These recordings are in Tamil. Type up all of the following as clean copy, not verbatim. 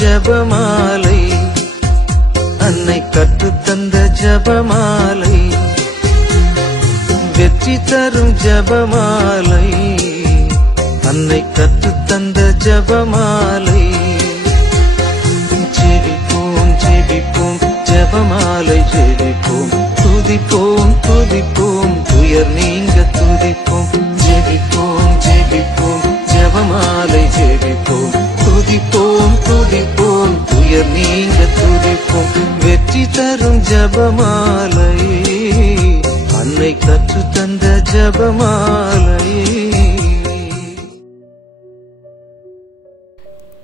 ஜபமாலை, அன்னை கற்றுத்தந்த ஜபமாலை, வெற்றி தரும் ஜபமாலை, அன்னை கற்றுத்தந்த ஜபமாலை. ஜெபிப்போம் ஜெபிப்போம் ஜபமாலை ஜெபிப்போம், துதிப்போம் துதிப்போம் துயர் நீங்க துதிப்போம். ஜெபிப்போம் ஜெபிப்போம் ஜபமாலை ஜெபிப்போம், துதிப்போம் துதிப்போம் துயர் நீங்க துதிப்போம். வெற்றி தரும் ஜபமாலை, அன்னை கற்று தந்த ஜபமாலை.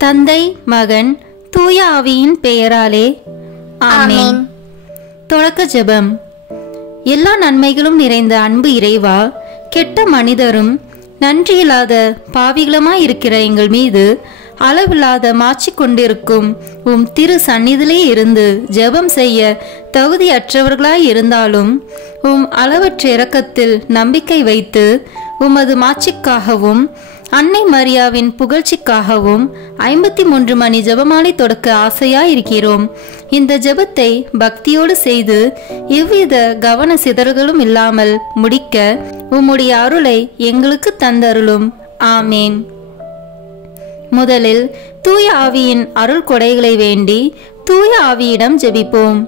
தந்தை மகன் தூய ஆவியின் பெயராலே ஆமென். தொடக்க ஜெபம். எல்லா நன்மைகளும் நிறைந்த அன்பு இறைவா, கெட்ட மனிதரும் நன்றியில்லாத பாவிகளுமாயிருக்கிற எங்கள் மீது அளவில்லாத மாட்சி கொண்டிருக்கும் உம் திரு சந்நிதியிலே இருந்து ஜெபம் செய்ய தகுதியற்றவர்களாய் இருந்தாலும் உம் அளவற்ற இரக்கத்தில் நம்பிக்கை வைத்து உமது மாட்சிக்காகவும் அன்னை மரியாவின் புகழ்ச்சிக்காகவும் 53 மணி ஜெபமாலை தொடக்க ஆசையாயிருக்கிறோம். இந்த ஜெபத்தை பக்தியோடு செய்து எவ்வித கவன சிதறல்களும் இல்லாமல் முடிக்க உம்முடைய அருளை எங்களுக்கு தந்தருளும். ஆமேன். முதலில் தூய ஆவியின் அருள் கொடைகளை வேண்டி தூய ஆவியிடம் ஜெபிப்போம்.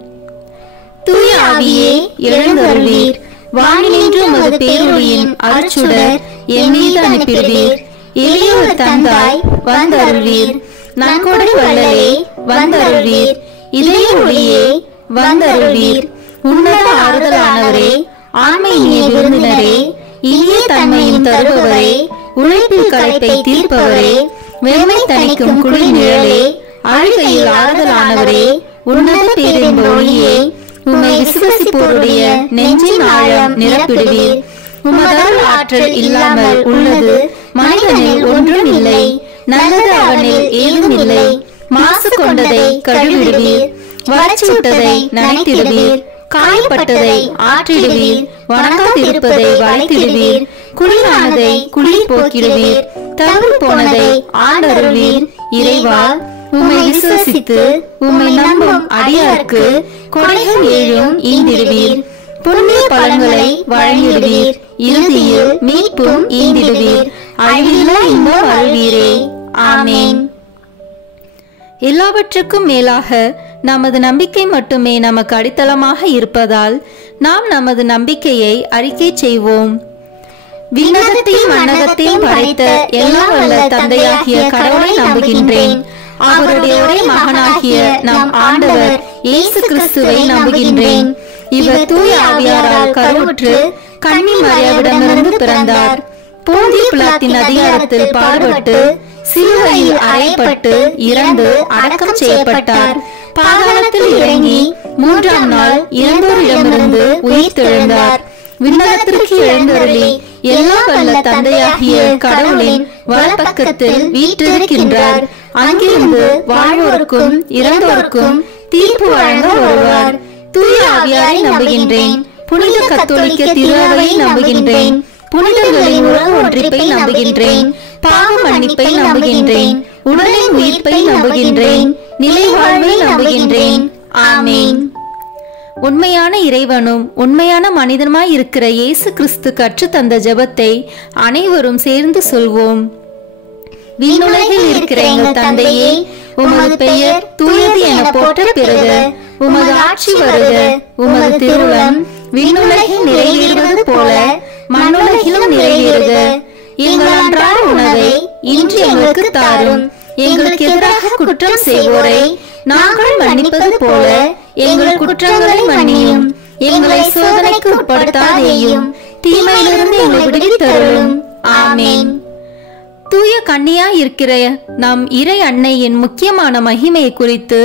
தூய ஆவியே எழுந்தருளீர், வானினின்று உமது பேரொளியின் அருட்சுடர் என் மீது அனுப்பிடுவீர். எளியோர் தந்தாய் வந்தருள்வீர், நன்கொடை வள்ளலே வந்தருள்வீர், இதய ஒளியே வந்தருள்வீர். உன்னத ஆறுதலானவரே, ஆண்மை இனிய விருந்தினரே, இனிய தன்மையும் தருபவரே, உழைப்பில் களைப்பை தீர்ப்பவரே, வெறுமை தணிக்கும் குளிர் நிழலே, அழுகையில் ஆறுதலானவரே, உன்னத பேரின் ஒளியே, உம்மை விசுவசிப்போருடைய நெஞ்சின் ஆழம் நிரப்பிடுவீர். உமதருள் ஆற்றல் இல்லாமல் உள்ளது மனிதனில் ஒன்றும் இல்லை, நல்லது அவனில் ஏதும் இல்லை. மாசு கொண்டதை கழுவிடுவீர், வறட்சிவிட்டதை நனைத்திடுவீர், காயப்பட்டதை ஆற்றிடுவீர், வணங்காதிருப்பதை வளைத்திடுவீர், குளிரானதை குளிர் போக்கிடுவீர், தவறு போனதை ஆண்டருள்வீர். இறைவா, உம்மை விசுவசித்து உம்மை நம்பும் அடியாருக்கு கொடைகள் ஏழும் ஈந்திடுவீர், புண்ணிய பலன்களை வழங்கிடுவீர், இறுதியில் மீட்பும் ஈந்திடுவீர், அழிவில்லா இன்பம் அருள்வீரே. ஆமேன். எல்லாவற்றுக்கும் மேலாக நமது நம்பிக்கை மட்டுமே நமக்கு அடித்தளமாக இருப்பதால் நாம் நமது நம்பிக்கையை அறிக்கை செய்வோம். விண்ணகத்தையும் மண்ணகத்தையும் படைத்த எல்லாம் வல்ல தந்தையாகிய கடவுளை நம்புகின்றேன். அவருடைய ஒரே மகனாகிய நம் ஆண்டவர் இயேசு கிறிஸ்துவை நம்புகின்றேன். இவர் தூய ஆவியாரால் கருவுற்று கன்னி மரியாவிடமிருந்து பிறந்தார். போந்திய பிலாத்தின் அதிகாரத்தில் பாடுபட்டு சிலுவையில் அறையப்பட்டு இறந்து அடக்கம் செய்யப்பட்டார். பாதாளத்தில் இறங்கி 3ஆம் நாள் இறந்தோரிடமிருந்து உயிர்த்தெழுந்தார். விண்ணகத்திற்கு எழுந்தருளி எல்லா வல்ல தந்தையாகிய கடவுளின் வலப்பக்கத்தில் வீற்றிருக்கின்றார். அங்கிருந்து வாழ்வோருக்கும் இறந்தோருக்கும் தீர்ப்பு வழங்க வருவார். தூய ஆவியாரை நம்புகின்றேன். புனித கத்தோலிக்க திருஅவையை நம்புகின்றேன். புனிதர்களின் உறவு ஒன்றிப்பை நம்புகின்றேன். பாவ மன்னிப்பை நம்புகின்றேன். உடலின் உயிர்ப்பை நம்புகின்றேன். நிலை வாழ்வை நம்புகின்றேன். ஆமேன். உண்மையான இறைவனும் உண்மையான மனிதனுமாய் இருக்கிற இயேசு கிறிஸ்து கற்று தந்த ஜெபத்தை அனைவரும் சேர்ந்து சொல்வோம். விண்ணுலகில் இருக்கிற எங்கள் தந்தையே, உமது பெயர் தூயது என போற்ற பெறுக. உமது ஆட்சி வருக. உமது திருவுளம் விண்ணுலகில் நிறைவேறுவது போல மண்ணுலகிலும் நிறைவேறுக. எங்கள் அன்றாட உணவை இன்று எங்களுக்கு தாரும். எங்களுக்கு எதிராக குற்றம் செய்வோரை நாங்கள் மன்னிப்பது போல எங்கள் குற்றங்களை மன்னியும். எங்களை சோதனைக்கு உட்படுத்தாதேயும், தீமையிலிருந்து எங்களை விடுவித்தருளும். ஆமேன். தூய கன்னியா இருக்கிற நம் இறை அன்னையின் முக்கியமான மகிமையை குறித்து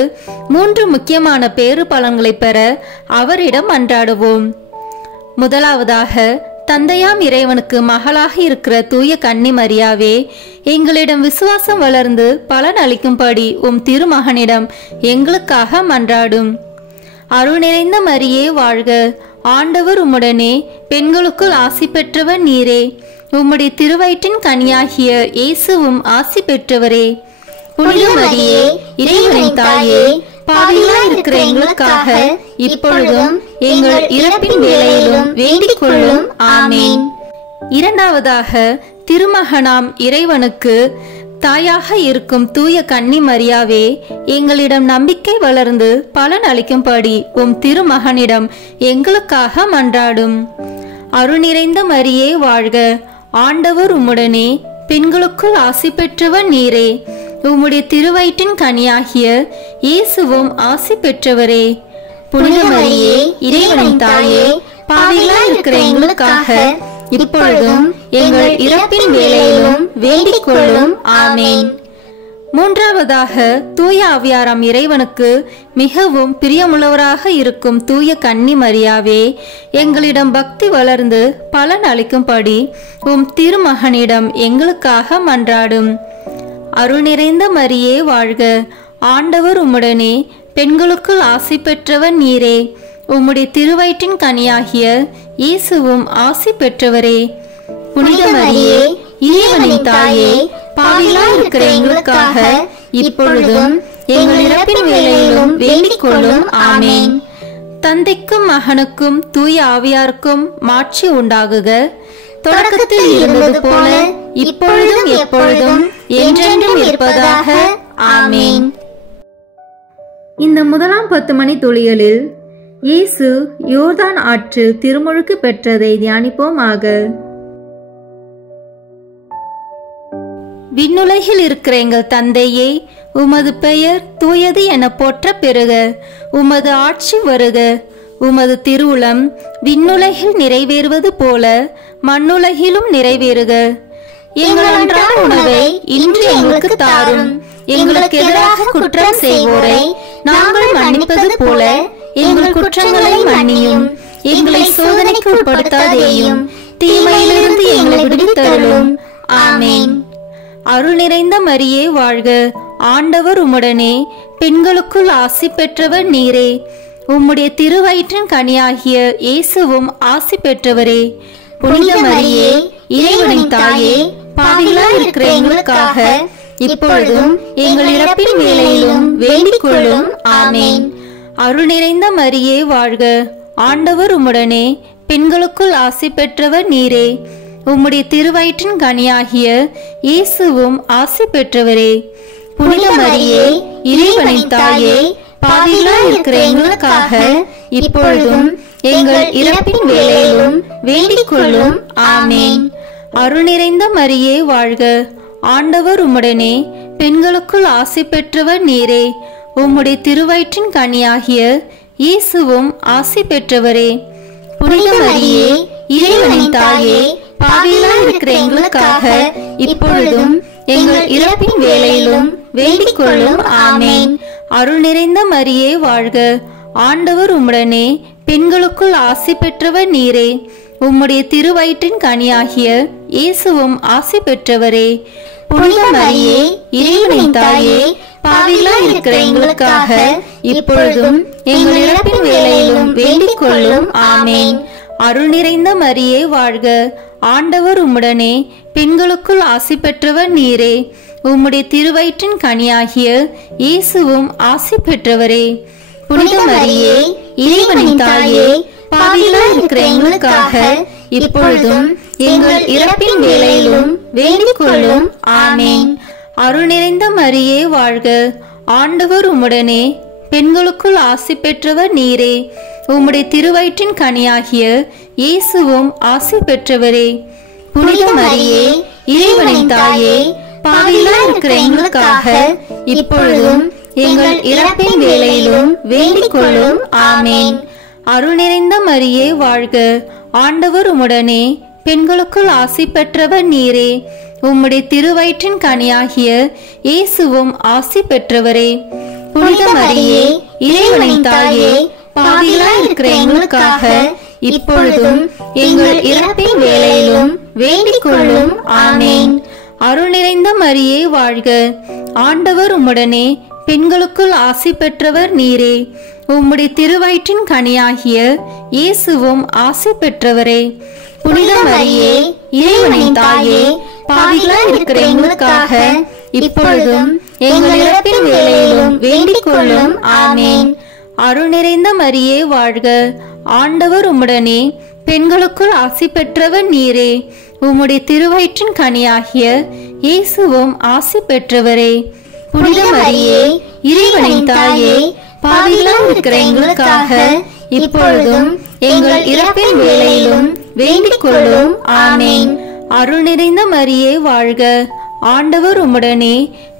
3 முக்கியமான பேறு பலன்களை பெற அவரிடம் அன்றாடுவோம். முதலாவதாக, தந்தையாம் இறைவனுக்கு மகளாக இருக்கிற தூய கன்னி மரியாவே, எங்களிடம் விசுவாசம் வளர்ந்து பலன் அளிக்கும்படி உம் திருமகனிடம் எங்களுக்காக மன்றாடும். அருள் நிறைந்த மரியே வாழ்க. ஆண்டவர் உம்முடனே, பெண்களுக்குள் ஆசி பெற்றவர் நீரே. உம்முடைய திருவயிற்றின் கனியாகிய இயேசுவும் ஆசி பெற்றவரே. புனித மரியே இறைவனின் தாயே, பாவிகளாய் இருக்கிற எங்களுக்காக இப்பொழுதும் எங்கள் இறப்பின் வேளையிலும் வேண்டிக் கொள்ளும். ஆமேன். இரண்டாவதாக, திருமகனாம் இறைவனுக்கு தாயாக இருக்கும் தூய கன்னி மரியாவே, எங்களிடம் நம்பிக்கை வளர்ந்து பலன் அளிக்கும்படி உம் திருமகனிடம் எங்களுக்காக மன்றாடும். அருள்நிறைந்த மரியே வாழ்க, ஆண்டவர் உம்முடனே, பெண்களுக்குள் ஆசி பெற்றவர் நீரே, உம்முடைய திருவயிற்றின் கனியாகிய இயேசுவும் ஆசி பெற்றவரே. புனித மரியே இறைவனின் தாயே, பாவிகளாய் இருக்கிற எங்களுக்காக இப்பொழுதும் எங்கள் இறப்பின் வேளையிலும் வேண்டிக் கொள்ளும். ஆமேன். மூன்றாவதாக, தூய ஆவியாராம் இறைவனுக்கு மிகவும் பிரியமுள்ளவராக இருக்கும் தூய கன்னி மரியாவே, எங்களிடம் பக்தி வளர்ந்து பலன் அளிக்கும்படி உம் திருமகனிடம் எங்களுக்காக மன்றாடும். அருள் நிறைந்த மரியே வாழ்க, ஆண்டவர் உம்முடனே, பெண்களுக்குள் ஆசி பெற்றவர் நீரே, உம்முடைய திருவயிற்றின் கனியாகிய இயேசுவும் ஆசி பெற்றவரே. புனித மரியே இறைவனின் தாயே, பாவிகளாய் இருக்கிற எங்களுக்காக இப்பொழுதும் எங்கள் இறப்பின் வேளையிலும் வேண்டிக் கொள்ளும். ஆமேன். தந்தைக்கும் மகனுக்கும் தூய ஆவியாருக்கும் மாட்சி உண்டாகுக. தொடக்கத்தில் இருந்தது போல இப்பொழுதும் எப்பொழுதும் என்றென்றும் இருப்பதாக. ஆமேன். இந்த முதலாம் 10 மணி துளிகளில் இயேசு யோர்தான் ஆற்றில் திருமுழுக்கு பெற்றதை தியானிப்போமாக. விண்ணுலகில் இருக்கிற எங்கள் தந்தையே, உமது பெயர் தூயது என போற்ற பெறுக. உமது ஆட்சி வருக. உமது திருவுளம் விண்ணுலகில் நிறைவேறுவது போல மண்ணுலகிலும் நிறைவேறுக. எங்கள் அன்றாட உணவை இன்று எங்களுக்கு தாரும். எங்களுக்கு எதிராக குற்றம் செய்வோரை நாங்கள் மன்னிப்பது போல எங்கள் குற்றங்களை மன்னியும். எங்களை சோதனைக்கு உட்படுத்தாதேயும், தீமையிலிருந்து எங்களை விடுவித்தருளும். ஆமேன். அருள் நிறைந்த மரியே வாழ்க, ஆண்டவர் உம்முடனே, பெண்களுக்குள் ஆசி பெற்றவர் நீரே, உம்முடைய திருவயிற்றின் கனியாகிய இயேசுவும் ஆசி பெற்றவரே. புனித மரியே இறைவனின் தாயே, பாவிகளாய் இருக்கிற எங்களுக்காக இப்பொழுதும் எங்கள் இறப்பின் வேளையிலும் வேண்டிக் கொள்ளும். ஆமேன். அருள் நிறைந்த மரியே வாழ்க, ஆண்டவர் உம்முடனே, பெண்களுக்குள் ஆசி பெற்றவர் நீரே, உம்முடைய திருவயிற்றின் கனியாகிய இயேசுவும் ஆசி பெற்றவரே. புனித மரியே இறைவனின் தாயே, பாவிகளாய் இருக்கிற எங்களுக்காக இப்பொழுதும் எங்கள் இறப்பின் வேளையிலும் வேண்டிக் கொள்ளும். ஆமேன். அருள் நிறைந்த மரியே வாழ்க, ஆண்டவர் உம்முடனே, பெண்களுக்குள் ஆசி பெற்றவர் நீரே, உம்முடைய திருவயிற்றின் கனியாகிய இயேசுவும் ஆசி பெற்றவரே. புனித மரியே இறைவனின் தாயே, பாவிகளாய் இருக்கிற எங்களுக்காக இப்பொழுதும் எங்கள் இறப்பின் வேளையிலும் வேண்டிக் கொள்ளும். ஆமேன். அருள் நிறைந்த மரியே வாழ்க, ஆண்டவர் உம்முடனே, பெண்களுக்குள் ஆசி பெற்றவர் நீரே, உம்முடைய திருவயிற்றின் கனியாகிய இயேசுவும் ஆசி பெற்றவரே. புனித மரியே இறைவனின் தாயே, பாவிகளாய் இருக்கிற எங்களுக்காக இப்பொழுதும் எங்கள் இறப்பின் வேளையிலும் வேண்டிக் கொள்ளும். ஆமேன். அருள் நிறைந்த மரியே வாழ்க, ஆண்டவர் உம்முடனே, பெண்களுக்குள் ஆசி பெற்றவர் நீரே, உம்முடைய திருவயிற்றின் கனியாகிய இயேசுவும் ஆசி பெற்றவரே. புனித மரியே இறைவனின் தாயே, பாவிகளாய் இருக்கிற எங்களுக்காக இப்பொழுதும் எங்கள் இறப்பின் வேளையிலும் வேண்டிக் கொள்ளும். ஆமேன். அருள் நிறைந்த மரியே வாழ்க, ஆண்டவர் உம்முடனே, பெண்களுக்குள் ஆசி பெற்றவர் நீரே, உம்முடைய திருவயிற்றின் கனியாகிய இயேசுவும் ஆசி பெற்றவரே. புனித மரியே இறைவனின் தாயே, பாவிகளாய் இருக்கிற எங்களுக்காக இப்பொழுதும் எங்கள் இறப்பின் வேளையிலும் வேண்டிக் கொள்ளும். ஆமேன். அருள் நிறைந்த மரியே வாழ்க, ஆண்டவர் உம்முடனே, பெண்களுக்குள் ஆசி பெற்றவர் நீரே, உம்முடைய திருவயிற்றின் கனியாகிய இயேசுவும் ஆசி பெற்றவரே. புனித மரியே இறைவனின் தாயே, பாவிகளாய் இருக்கிற எங்களுக்காக இப்பொழுதும் எங்கள் இறப்பின் வேளையிலும் வேண்டிக் கொள்ளும். ஆமேன். அருள் நிறைந்த மரியே வாழ்க, ஆண்டவர் உம்முடனே, பெண்களுக்குள் ஆசி பெற்றவர் நீரே, உம்முடைய திருவயிற்றின் கனியாகிய இயேசுவும் ஆசி பெற்றவரே. புனித மரியே இறைவனின் தாயே, பாவிகளாய் இருக்கிற எங்களுக்காக இப்பொழுதும் எங்கள் இறப்பின் வேளையிலும் வேண்டிக் கொள்ளும். ஆமேன். அருள் நிறைந்த மரியே வாழ்க, ஆண்டவர் உம்முடனே, பெண்களுக்குள் ஆசி பெற்றவர் நீரே. உம்முடைய திருவயிற்றின் கனியாகிய இயேசுவும் ஆசி பெற்றவரே. புனித மரியே, இறைவனின் தாயே, பாவிகளாய் இருக்கிற எங்களுக்காக இப்பொழுதும் எங்கள் இறப்பின் வேளையிலும் வேண்டிக் கொள்ளும். ஆமேன். அருள் நிறைந்த மரியே வாழ்க, ஆண்டவர் உம்முடனே,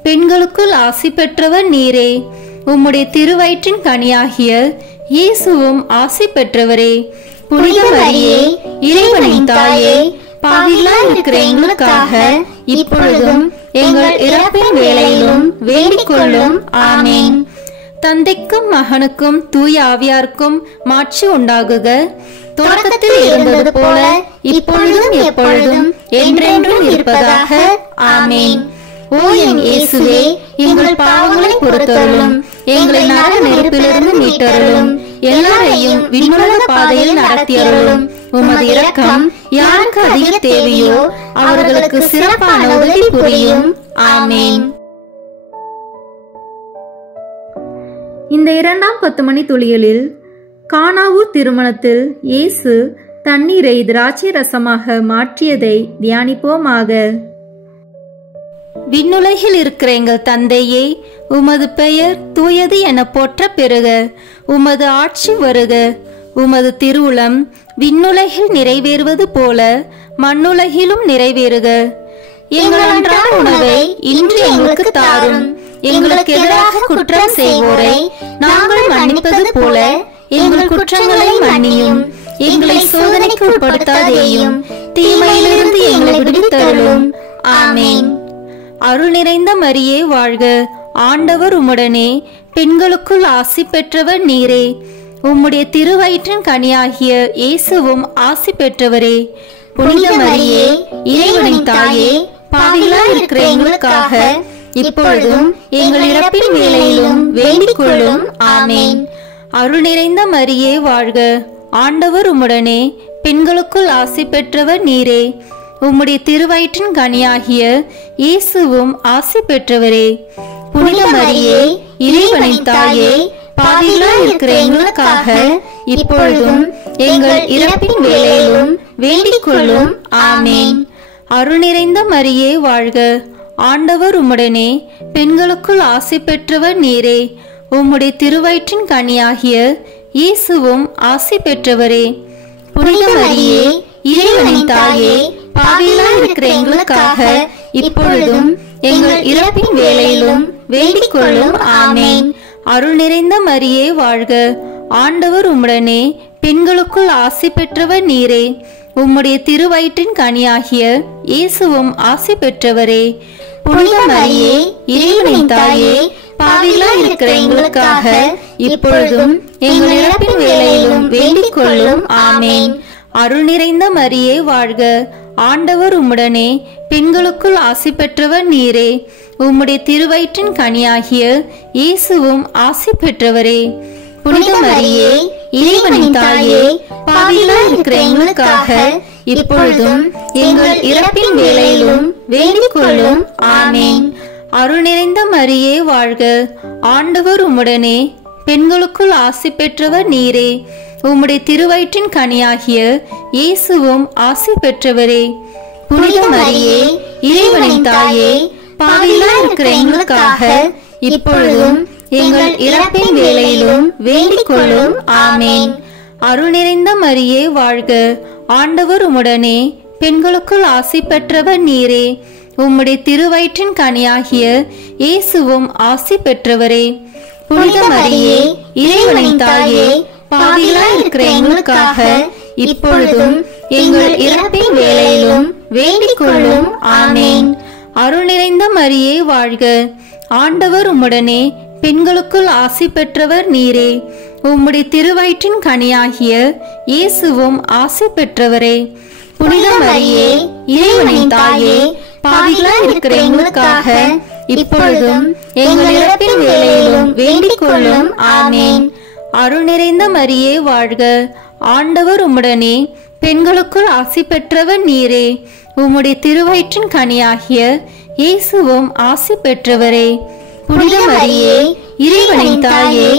பெண்களுக்குள் ஆசி பெற்றவர் நீரே. உம்முடைய திருவயிற்றின் கனியாகிய இயேசுவும் ஆசி பெற்றவரே. புனித மரியே, இறைவனின் தாயே, பாவிகளாய் இருக்கிற எங்களுக்காக இப்பொழுதும் எங்கள் இறப்பின் வேளையிலும் வேண்டிக் கொள்ளும். ஆமேன். தந்தைக்கும் மகனுக்கும் தூய ஆவியாருக்கும் மாட்சி உண்டாகுக. தொடக்கத்தில் இருந்தது போல இப்பொழுதும் எப்பொழுதும் என்றென்றும் இருப்பதாக. ஆமேன். ஓ என் இயேசுவே, எங்கள் பாவங்களை பொறுத்தருளும், எங்களை நரக நெருப்பிலிருந்து மீட்டருளும், எல்லாரையும் விண்ணுலக பாதையில் நடத்தியருளும். உமது இரக்கம் யாருக்கு அதிக தேவையோ அவர்களுக்கு சிறப்பான உதவி புரியும். ஆமேன். இந்த 2ஆம் 10 மணி துளிகளில் கானாவூர் திருமணத்தில் இயேசு தண்ணீரை திராட்சை ரசமாக மாற்றியதை தியானிப்போமாக. விண்ணுலகில் இருக்கிற எங்கள் தந்தையே, உமது பெயர் தூயது என போற்ற பெறுக. உமது ஆட்சி வருக. உமது திருவுளம் விண்ணுலகில் நிறைவேறுவது போல மண்ணுலகிலும் நிறைவேறுக. எங்கள் அன்றாட உணவை இன்று எங்களுக்கு தாரும். எங்களுக்கு எதிராக குற்றம் செய்வோரை நாங்கள் மன்னிப்பது போல எங்கள் குற்றங்களை மன்னியும். எங்களை சோதனைக்கு உட்படுத்தாதேயும், தீமையிலிருந்து எங்களை விடுவித்தருளும். ஆமேன். அருள் நிறைந்த மரியே வாழ்க, ஆண்டவர் உம்முடனே, பெண்களுக்குள் ஆசி பெற்றவர் நீரே. உம்முடைய திருவயிற்றின் கனியாகிய இயேசுவும் ஆசி பெற்றவரே. புனித மரியே, இறைவனின் தாயே, பாவிகளாய் இருக்கிற எங்களுக்காக இப்பொழுதும் எங்கள் இறப்பின் வேளையிலும் வேண்டிக் கொள்ளும். ஆமேன். அருள் நிறைந்த மரியே வாழ்க, ஆண்டவர் உம்முடனே, பெண்களுக்குள் ஆசி பெற்றவர் நீரே. உம்முடைய திருவயிற்றின் கனியாகிய இயேசுவும் ஆசி பெற்றவரே. புனித மரியே, இறைவனின் தாயே, பாவிகளாய் இருக்கிற எங்களுக்காக இப்பொழுதும் எங்கள் இறப்பின் வேளையிலும் வேண்டிக் கொள்ளும். ஆமேன். அருள் நிறைந்த மரியே வாழ்க, ஆண்டவர் உம்முடனே, பெண்களுக்குள் ஆசி பெற்றவர் நீரே. உம்முடைய திருவயிற்றின் கனியாகிய இயேசுவும் ஆசி பெற்றவரே. புனித மரியே, இறைவனின் தாயே, பாவிகளாய் இருக்கிற எங்களுக்காக இப்பொழுதும் எங்கள் இறப்பின் வேளையிலும் வேண்டிக் கொள்ளும். ஆமேன். அருள் நிறைந்த மரியே வாழ்க, ஆண்டவர் உம்முடனே, பெண்களுக்குள் ஆசி பெற்றவர் நீரே. உம்முடைய திருவயிற்றின் கனியாகிய இயேசுவும் ஆசி பெற்றவரே. புனித மரியே, இறைவனின் தாயே, பாவிகளாய் இருக்கிற எங்களுக்காக இப்பொழுதும் எங்கள் இறப்பின் வேளையிலும் வேண்டிக் கொள்ளும். ஆமேன். அருள் நிறைந்த மரியே வாழ்க, ஆண்டவர் உம்முடனே, பெண்களுக்குள் ஆசி பெற்றவர் நீரே. உம்முடைய திருவயிற்றின் கனியாகிய இயேசுவும் ஆசி பெற்றவரே. புனித மரியே, இறைவனின் தாயே, பாவிகளாய் இருக்கிற எங்களுக்காக இப்பொழுதும் எங்கள் இறப்பின் வேளையிலும் வேண்டிக் கொள்ளும். ஆமேன். அருள் நிறைந்த மரியே வாழ்க, ஆண்டவர் உம்முடனே, பெண்களுக்குள் ஆசி பெற்றவர் நீரே. உம்முடைய திருவயிற்றின் கனியாகிய இயேசுவும் ஆசி பெற்றவரே. புனித மரியே, இறைவனின் தாயே, பாவிகளாய் இருக்கிற எங்களுக்காக இப்பொழுதும் எங்கள் இறப்பின் வேளையிலும் வேண்டிக் கொள்ளும். ஆமேன். அருள் நிறைந்த மரியே வாழ்க, ஆண்டவர் உம்முடனே, பெண்களுக்குள் ஆசி பெற்றவர் நீரே. உம்முடைய திருவயிற்றின் கனியாகிய இயேசுவும் ஆசி பெற்றவரே. புனித மரியே, இறைவனின் தாயே, பாவிகளாய் இருக்கிற எங்களுக்காக இப்பொழுதும் எங்கள் இறப்பின் வேளையிலும் வேண்டிக் கொள்ளும். ஆமேன். அருள் நிறைந்த மரியே வாழ்க, ஆண்டவர் உம்முடனே, பெண்களுக்குள் ஆசி பெற்றவர் நீரே. உம்முடைய திருவயிற்றின் கனியாகிய இயேசுவும் ஆசி பெற்றவரே. புனித மரியே, இறைவனின் தாயே, பாவிகளாய் இருக்கிற எங்களுக்காக இப்பொழுதும் எங்கள் இறப்பின் வேளையிலும் வேண்டிக் கொள்ளும். ஆமேன். அருள் நிறைந்த மரியே வாழ்க, ஆண்டவர் உம்முடனே, பெண்களுக்குள் ஆசி பெற்றவர் நீரே. உம்முடைய திருவயிற்றின் கனியாகிய இயேசுவும் ஆசி பெற்றவரே. புனித மரியே இறைவனின் தாயே,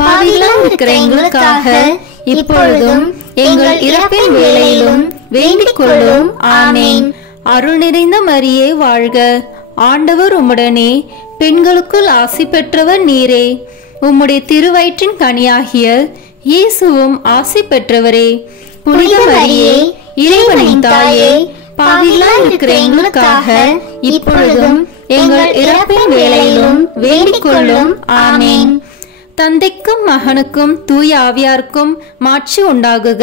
பாவிகளாய் இருக்கிற எங்களுக்காக இப்பொழுதும் எங்கள் இறப்பின் வேளையிலும் வேண்டிக் கொள்ளும். ஆமென். அருள் நிறைந்த மரியே வாழ்க, ஆண்டவர் உம்முடனே, பெண்களுக்குள் ஆசி பெற்றவர் நீரே. உம்முடைய திருவயிற்றின் கனியாகிய இயேசுவும் ஆசி பெற்றவரே. புனித மரியே இறைவனின் தாயே, பாவிகளாய் இருக்கிற எங்களுக்காக இப்பொழுதும் எங்கள் இறப்பின் வேளையிலும் வேண்டிக் கொள்ளும். ஆமென். தந்தைக்கும் மகனுக்கும் தூய ஆவியாருக்கும் மாட்சி உண்டாகுக.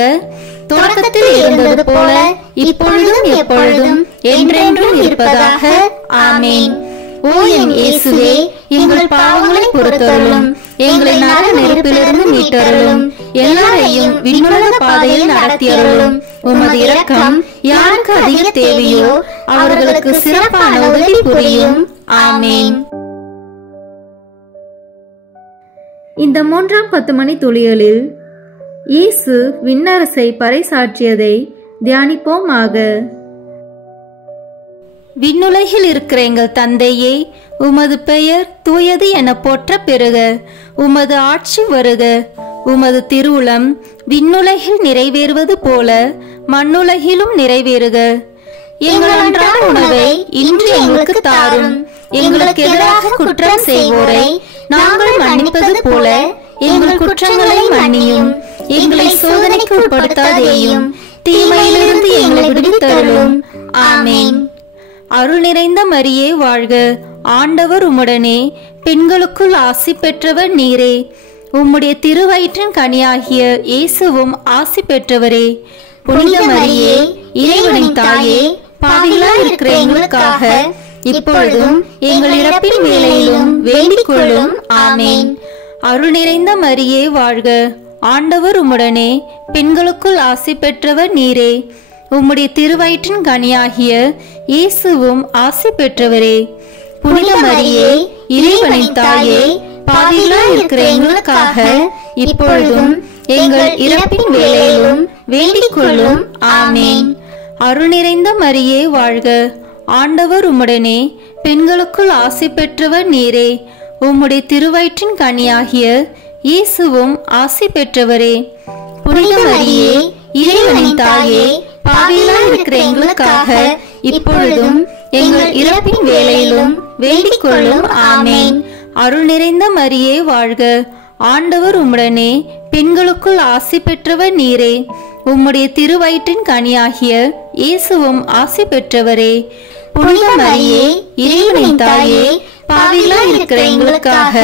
தொடக்கத்தில் இருந்தது போல இப்பொழுதும் எப்பொழுதும் என்றென்றும் இருப்பதாக. ஆமென். ஓ என் இயேசுவே, எங்கள் பாவங்களை பொறுத்தருளும், எங்களை நரக நெருப்பிலிருந்து மீட்டருளும், எல்லாரையும் விண்ணுலக பாதையில் நடத்தியருளும். உமது இரக்கம் யாருக்கு அதிக தேவையோ அவர்களுக்கு சிறப்பான உதவி புரியும். ஆமென். இந்த 3ஆம் 10 மணி துளிகளில் இயேசு விண்ணரசை பறைசாற்றியதை தியானிப்போமாக. விண்ணுலகில் இருக்கிற எங்கள் தந்தையே, உமது பெயர் தூயது என போற்ற பெறுக. உமது ஆட்சி வருக. உமது திருவுளம் விண்ணுலகில் நிறைவேறுவது போல மண்ணுலகிலும் நிறைவேறுக. எங்கள் அன்றாட உணவை இன்று எங்களுக்கு தாரும். எங்களுக்கு எதிராக குற்றம் செய்வோரை நாங்கள் மன்னிப்பது போல எங்கள் குற்றங்களை மன்னியும். எங்களை சோதனைக்கு உட்படுத்தாதேயும், தீமையிலிருந்து எங்களை விடுவித்தருளும். ஆமென். அருள் நிறைந்த மரியே வாழ்க, ஆண்டவர் உம்முடனே, பெண்களுக்குள் ஆசி பெற்றவர் நீரே. உம்முடைய திருவயிற்றின் கனியாகிய இயேசுவும் ஆசி பெற்றவரே. புனித மரியே இறைவனின் தாயே, பாவிகளாய் இருக்கிற எங்களுக்காக இப்பொழுதும் எங்கள் இறப்பின் வேளையிலும் வேண்டிக் கொள்ளும். ஆமென். அருள் நிறைந்த மரியே வாழ்க, ஆண்டவர் உம்முடனே, பெண்களுக்குள் ஆசி பெற்றவர் நீரே. உம்முடைய திருவயிற்றின் கனியாகிய இயேசுவும் ஆசி பெற்றவரே. புனித மரியே இறைவனின் தாயே, பாவிகளாய் இருக்கிற எங்களுக்காக இப்பொழுதும் எங்கள் இறப்பின் வேளையிலும் வேண்டிக் கொள்ளும். ஆமென். அருள் நிறைந்த மரியே வாழ்க, ஆண்டவர் உம்முடனே, பெண்களுக்குள் ஆசி பெற்றவர் நீரே. உம்முடைய திருவயிற்றின் கனியாகிய இயேசுவும் ஆசி பெற்றவரே. புனித மரியே இறைவனின் தாயே, பாவிகளாய் இருக்கிற எங்களுக்காக இப்பொழுதும் எங்கள் இறப்பின் வேளையிலும் வேண்டிக் கொள்ளும். ஆமென். அருள் நிறைந்த மரியே வாழ்க, ஆண்டவர் உம்முடனே, பெண்களுக்குள் ஆசி பெற்றவர் நீரே. உம்முடைய திருவயிற்றின் கனியாகிய இயேசுவும் ஆசி பெற்றவரே. புனித மரியே இறைவனின் தாயே, பாவிகளாய் இருக்கிற எங்களுக்காக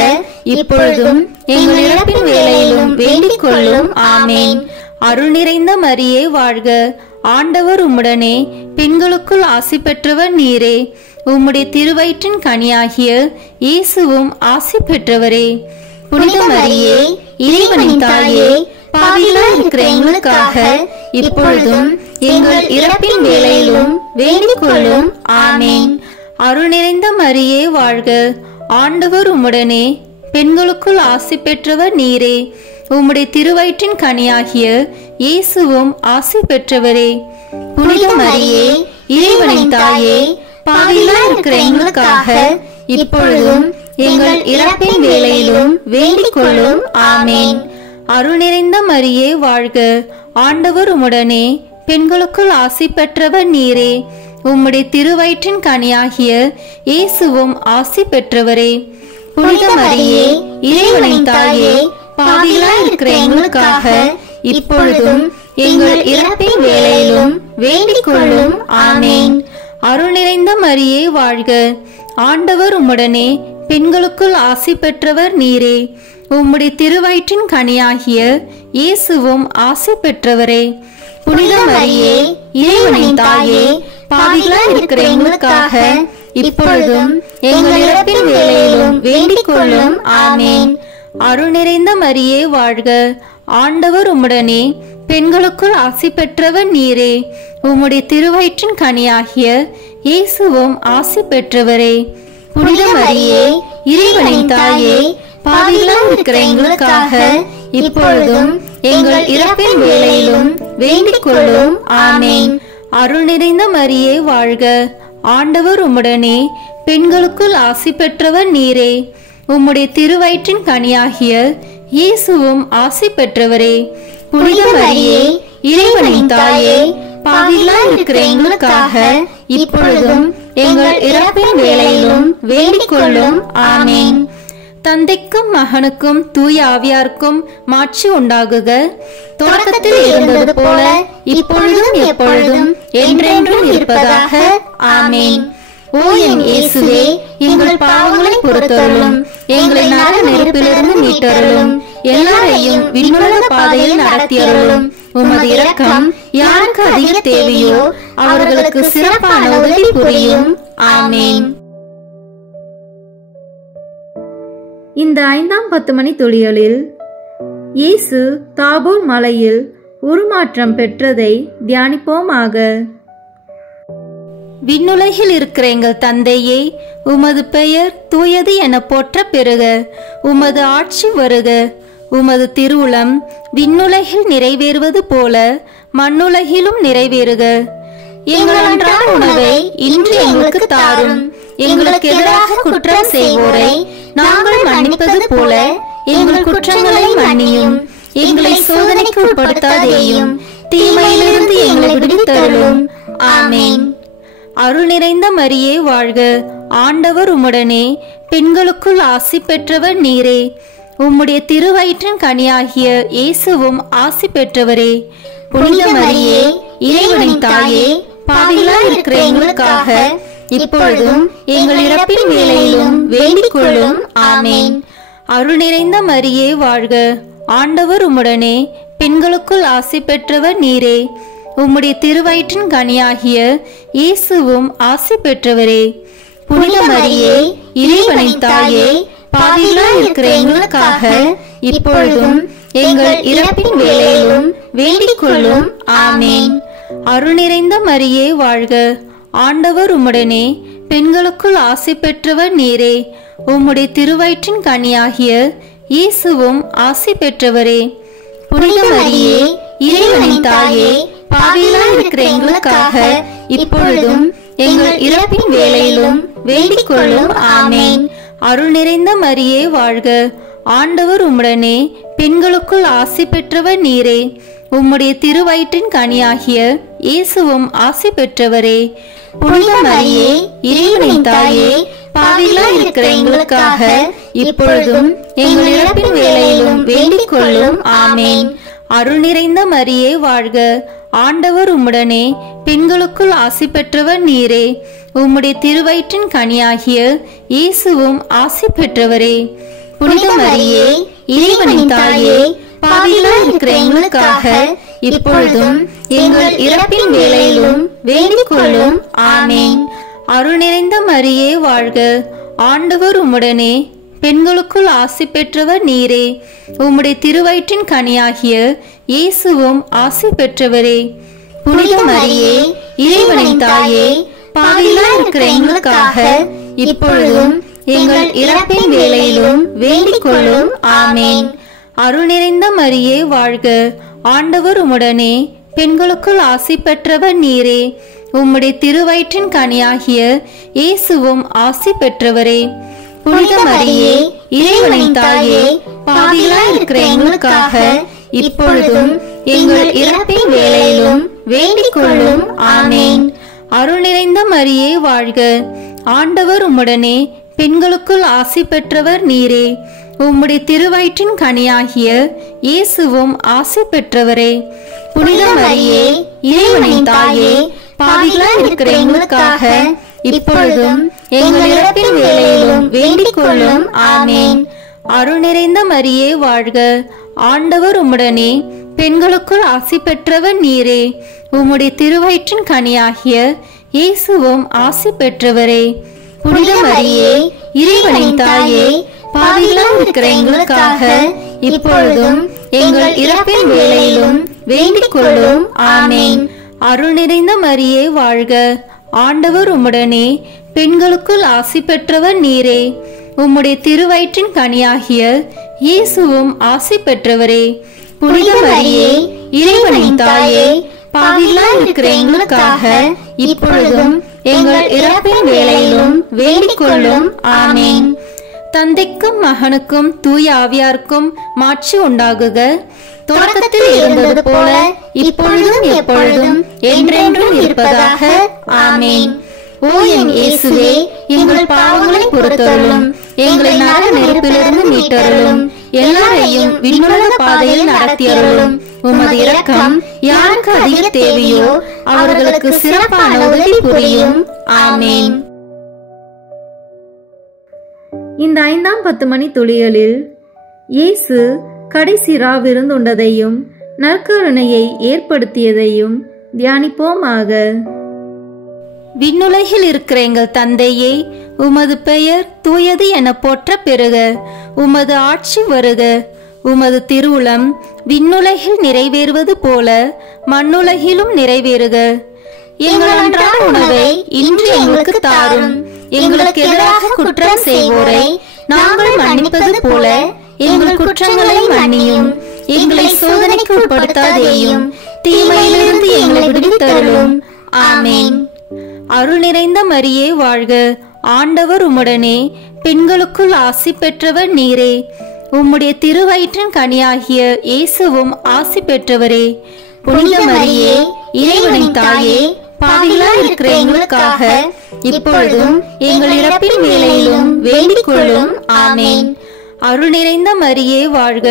இப்பொழுதும் எங்கள் இறப்பின் வேளையிலும் வேண்டிக் கொள்ளும். ஆமென். அருள் நிறைந்த மரியே வாழ்க, ஆண்டவர் உம்முடனே, பெண்களுக்குள் ஆசி பெற்றவர் நீரே. உம்முடைய திருவயிற்றின் கனியாகிய இயேசுவும் ஆசி பெற்றவரே. புனித மரியே இறைவனின் தாயே, பாவிகளாய் இருக்கிற எங்களுக்காக இப்பொழுதும் எங்கள் இறப்பின் வேளையிலும் வேண்டிக் கொள்ளும். ஆமென். அருள் நிறைந்த மரியே வாழ்க, ஆண்டவர் உம்முடனே, பெண்களுக்குள் ஆசி பெற்றவர் நீரே. உம்முடைய திருவயிற்றின் கனியாகிய இயேசுவும் ஆசி பெற்றவரே. புனித மரியே இறைவனின் தாயே, பாவிகளாய் இருக்கிற எங்களுக்காக இப்பொழுதும் எங்கள் இறப்பின் வேளையிலும் வேண்டிக் கொள்ளும். ஆமென். அருள் நிறைந்த மரியே வாழ்க, ஆண்டவர் உம்முடனே, பெண்களுக்குள் ஆசி பெற்றவர் நீரே. உம்முடைய திருவயிற்றின் கனியாகிய இயேசுவும் ஆசி பெற்றவரே. புனித மரியே இறைவனின் தாயே, பாவிகளாய் இருக்கிற எங்களுக்காக இப்பொழுதும் எங்கள் இறப்பின் வேளையிலும் வேண்டிக் கொள்ளும். ஆமென். அருள் நிறைந்த மரியே வாழ்க, ஆண்டவர் உம்முடனே, பெண்களுக்குள் ஆசி பெற்றவர் நீரே. உம்முடைய திருவயிற்றின் கனியாகிய இயேசுவும் ஆசி பெற்றவரே. புனித மரியே இறைவனின் தாயே, பாவிகளாய் இருக்கிற எங்களுக்காக இப்பொழுதும் எங்கள் இறப்பின் வேளையிலும் வேண்டிக் கொள்ளும். ஆமென். அருள் நிறைந்த மரியே வாழ்க, ஆண்டவர் உம்முடனே, பெண்களுக்குள் ஆசி பெற்றவர் நீரே. உம்முடைய திருவயிற்றின் கனியாகிய இயேசுவும் ஆசி பெற்றவரே. புனித மரியே இறைவனின் தாயே, பாவிகளாய் இருக்கிற எங்களுக்காக இப்பொழுதும் எங்கள் இறப்பின் வேளையிலும் வேண்டிக் கொள்ளும். ஆமென். அருள் நிறைந்த மரியே வாழ்க, ஆண்டவர் உம்முடனே, பெண்களுக்குள் ஆசி பெற்றவர் நீரே. உம்முடைய திருவயிற்றின் கனியாகிய இயேசுவும் ஆசி பெற்றவரே. புனித மரியே, இறைவனின் தாயே, பாவிகளாய் இருக்கிற எங்களுக்காக இப்பொழுதும் எங்கள் இறப்பின் வேளையிலும் வேண்டிக் கொள்ளும். ஆமேன். தந்தைக்கும் மகனுக்கும் தூய ஆவியாருக்கும் மாட்சி உண்டாகுக. தொடக்கத்தில் இருந்தது போல இப்பொழுதும் எப்பொழுதும் என்றென்றும் இருப்பதாக. ஆமேன். ஓ என் இயேசுவே, எங்கள் பாவங்களை பொறுத்தருளும், எங்களை நரக நெருப்பிலிருந்து மீட்டருளும், எல்லாரையும் விண்ணுலக பாதையில் நடத்தியருளும். உமது இரக்கம் யாருக்கு அதிக தேவையோ அவர்களுக்கு சிறப்பான உதவி புரியும். ஆமேன். இந்த 5ஆம் 10 மணி துளிகளில் இயேசு தாபோர் மலையில் உருமாற்றம் பெற்றதை தியானிப்போமாக. விண்ணுலகில் இருக்கிற எங்கள் தந்தையே, உமது பெயர் தூயது என போற்ற பெறுக. உமது ஆட்சி வருக. உமது திருவுளம் விண்ணுலகில் நிறைவேறுவது போல மண்ணுலகிலும் நிறைவேறுக. எங்கள் அன்றாட உணவை இன்று எங்களுக்கு தாரும். எங்களுக்கு எதிராக குற்றம் செய்வோரை நாங்கள் மன்னிப்பது போல எங்கள் குற்றங்களை மன்னியும். எங்களை சோதனைக்கு உட்படுத்தாதேயும், தீமையிலிருந்து எங்களை விடுவித்தருளும். ஆமேன். அருள் நிறைந்த மரியே வாழ்க. ஆண்டவர் உம்முடனே, பெண்களுக்குள் ஆசி பெற்றவர் நீரே. உம்முடைய திருவயிற்றின் கனியாகிய இயேசுவும் ஆசி பெற்றவரே. புனித மரியே, இறைவனின் தாயே, பாவிகளாய் இருக்கிற எங்களுக்காக இப்பொழுதும் எங்கள் இறப்பின் வேளையிலும் வேண்டிக் கொள்ளும். ஆமேன். அருள் நிறைந்த மரியே வாழ்க. ஆண்டவர் உம்முடனே, பெண்களுக்குள் ஆசி பெற்றவர் நீரே. உம்முடைய திருவயிற்றின் கனியாகிய இயேசுவும் ஆசி பெற்றவரே. புனித மரியே, இறைவனின் தாயே, பாவிகளாய் இருக்கிற எங்களுக்காக இப்பொழுதும் எங்கள் இறப்பின் வேளையிலும் வேண்டிக் கொள்ளும். ஆமேன். அருள் நிறைந்த மரியே வாழ்க. ஆண்டவர் உம்முடனே, பெண்களுக்குள் ஆசி பெற்றவர் நீரே. உம்முடைய திருவயிற்றின் கனியாகிய இயேசுவும் ஆசி பெற்றவரே. புனித மரியே, இறைவனின் தாயே, பாவிகளாய் இருக்கிற எங்களுக்காக இப்பொழுதும் எங்கள் இறப்பின் வேளையிலும் வேண்டிக் கொள்ளும். ஆமேன். அருள் நிறைந்த மரியே வாழ்க. ஆண்டவர் உம்முடனே, பெண்களுக்குள் ஆசி பெற்றவர் நீரே. உம்முடைய திருவயிற்றின் கனியாகிய இயேசுவும் ஆசி பெற்றவரே. புனித மரியே, இறைவனின் தாயே, பாவிகளாய் இருக்கிற எங்களுக்காக இப்பொழுதும் எங்கள் இறப்பின் வேளையிலும் வேண்டிக் கொள்ளும். ஆமேன். அருள் நிறைந்த மரியே வாழ்க. ஆண்டவர் உம்முடனே, பெண்களுக்குள் ஆசி பெற்றவர் நீரே. உம்முடைய திருவயிற்றின் கனியாகிய இயேசுவும் ஆசி பெற்றவரே. புனித மரியே, இறைவனின் தாயே, பாவிகளாய் இருக்கிற எங்களுக்காக இப்பொழுதும் எங்கள் இறப்பின் வேளையிலும் வேண்டிக் கொள்ளும். ஆமேன். அருள் நிறைந்த மரியே வாழ்க. ஆண்டவர் உம்முடனே, பெண்களுக்குள் ஆசி பெற்றவர் நீரே. உம்முடைய திருவயிற்றின் கனியாகிய இயேசுவும் ஆசி பெற்றவரே. புனித மரியே, இறைவனின் தாயே, பாவிகளாய் இருக்கிற எங்களுக்காக இப்பொழுதும் எங்கள் இறப்பின் வேளையிலும் வேண்டிக் கொள்ளும். ஆமேன். அருள் நிறைந்த மரியே வாழ்க. ஆண்டவர் உம்முடனே, பெண்களுக்குள் ஆசி பெற்றவர் நீரே. உம்முடைய திருவயிற்றின் கனியாகிய இயேசுவும் ஆசி பெற்றவரே. புனித மரியே, இறைவனின் தாயே, பாவிகளாய் இருக்கிற எங்களுக்காக இப்பொழுதும் எங்கள் இறப்பின் வேளையிலும் வேண்டிக் கொள்ளும். ஆமேன். அருள் நிறைந்த மரியே வாழ்க. ஆண்டவர் உம்முடனே, பெண்களுக்குள் ஆசி பெற்றவர் நீரே. உம்முடைய திருவயிற்றின் கனியாகிய இயேசுவும் ஆசி பெற்றவரே. புனித மரியே, இறைவனின் தாயே, பாவிகளாய் இருக்கிற எங்களுக்காக இப்பொழுதும் எங்கள் இறப்பின் வேளையிலும் வேண்டிக் கொள்ளும். ஆமேன். அருள் நிறைந்த மரியே வாழ்க. ஆண்டவர் உம்முடனே, பெண்களுக்குள் ஆசி பெற்றவர் நீரே. உம்முடைய திருவயிற்றின் கனியாகிய இயேசுவும் ஆசி பெற்றவரே. புனித மரியே, இறைவனின் தாயே, பாவிகளாய் இருக்கிற எங்களுக்காக இப்பொழுதும் எங்கள் இறப்பின் வேளையிலும் வேண்டிக் கொள்ளும். ஆமேன். அருள் நிறைந்த மரியே வாழ்க. ஆண்டவர் உம்முடனே, பெண்களுக்குள் ஆசி பெற்றவர் நீரே. உம்முடைய திருவயிற்றின் கனியாகிய இயேசுவும் ஆசி பெற்றவரே. புனித மரியே, இறைவனின் தாயே, பாவிகளாய் இருக்கிற எங்களுக்காக இப்பொழுதும் எங்கள் இறப்பின் வேளையிலும் வேண்டிக் கொள்ளும். ஆமேன். தந்தைக்கும் மகனுக்கும் தூய ஆவியாருக்கும் மாட்சி உண்டாகுக. தொடக்கத்தில் இருந்தது போல இப்பொழுதும் எப்பொழுதும் என்றென்றும் இருப்பதாக. ஆமேன். ஓ என் இயேசுவே, எங்கள் பாவங்களை பொறுத்தருளும், எங்களை நரக நெருப்பிலிருந்து மீட்டருளும், எல்லாரையும் விண்ணுலக பாதையில் நடத்தியருளும். உமது இரக்கம் யாருக்கு அதிக தேவையோ அவர்களுக்கு சிறப்பான உதவி புரியும். ஆமேன். இந்த 5ஆம் 10 மணி துளிகளில் இயேசு கடைசி விருந்துண்டதையும் நற்கருணையை ஏற்படுத்தியதையும் தியானிப்போமாக. விண்ணுலகில் இருக்கிற எங்கள் தந்தையே, உமது பெயர் தூயது என போற்ற பெறுக. உமது ஆட்சி வருக. உமது திருவுளம் விண்ணுலகில் நிறைவேறுவது போல மண்ணுலகிலும் நிறைவேறுக. எங்கள் அன்றாட உணவை இன்று எங்களுக்கு தாரும். எங்களுக்கு எதிராக குற்றம் செய்வோரை நாங்கள் மன்னிப்பது போல எங்கள் குற்றங்களை மன்னியும். எங்களை சோதனைக்கு உட்படுத்தாதேயும், தீமையிலிருந்து எங்களை விடுவித்தருளும். ஆமேன். அருள் நிறைந்த மரியே வாழ்க. ஆண்டவர் உம்முடனே, பெண்களுக்குள் ஆசி பெற்றவர் நீரே. உம்முடைய திருவயிற்றின் கனியாகிய இயேசுவும் ஆசி பெற்றவரே. புனித மரியே, இறைவனின் தாயே, பாவிகளாய் இருக்கிற எங்களுக்காக இப்பொழுதும் எங்கள் இறப்பின் வேளையிலும் வேண்டிக் கொள்ளும். ஆமேன். அருள் நிறைந்த மரியே வாழ்க.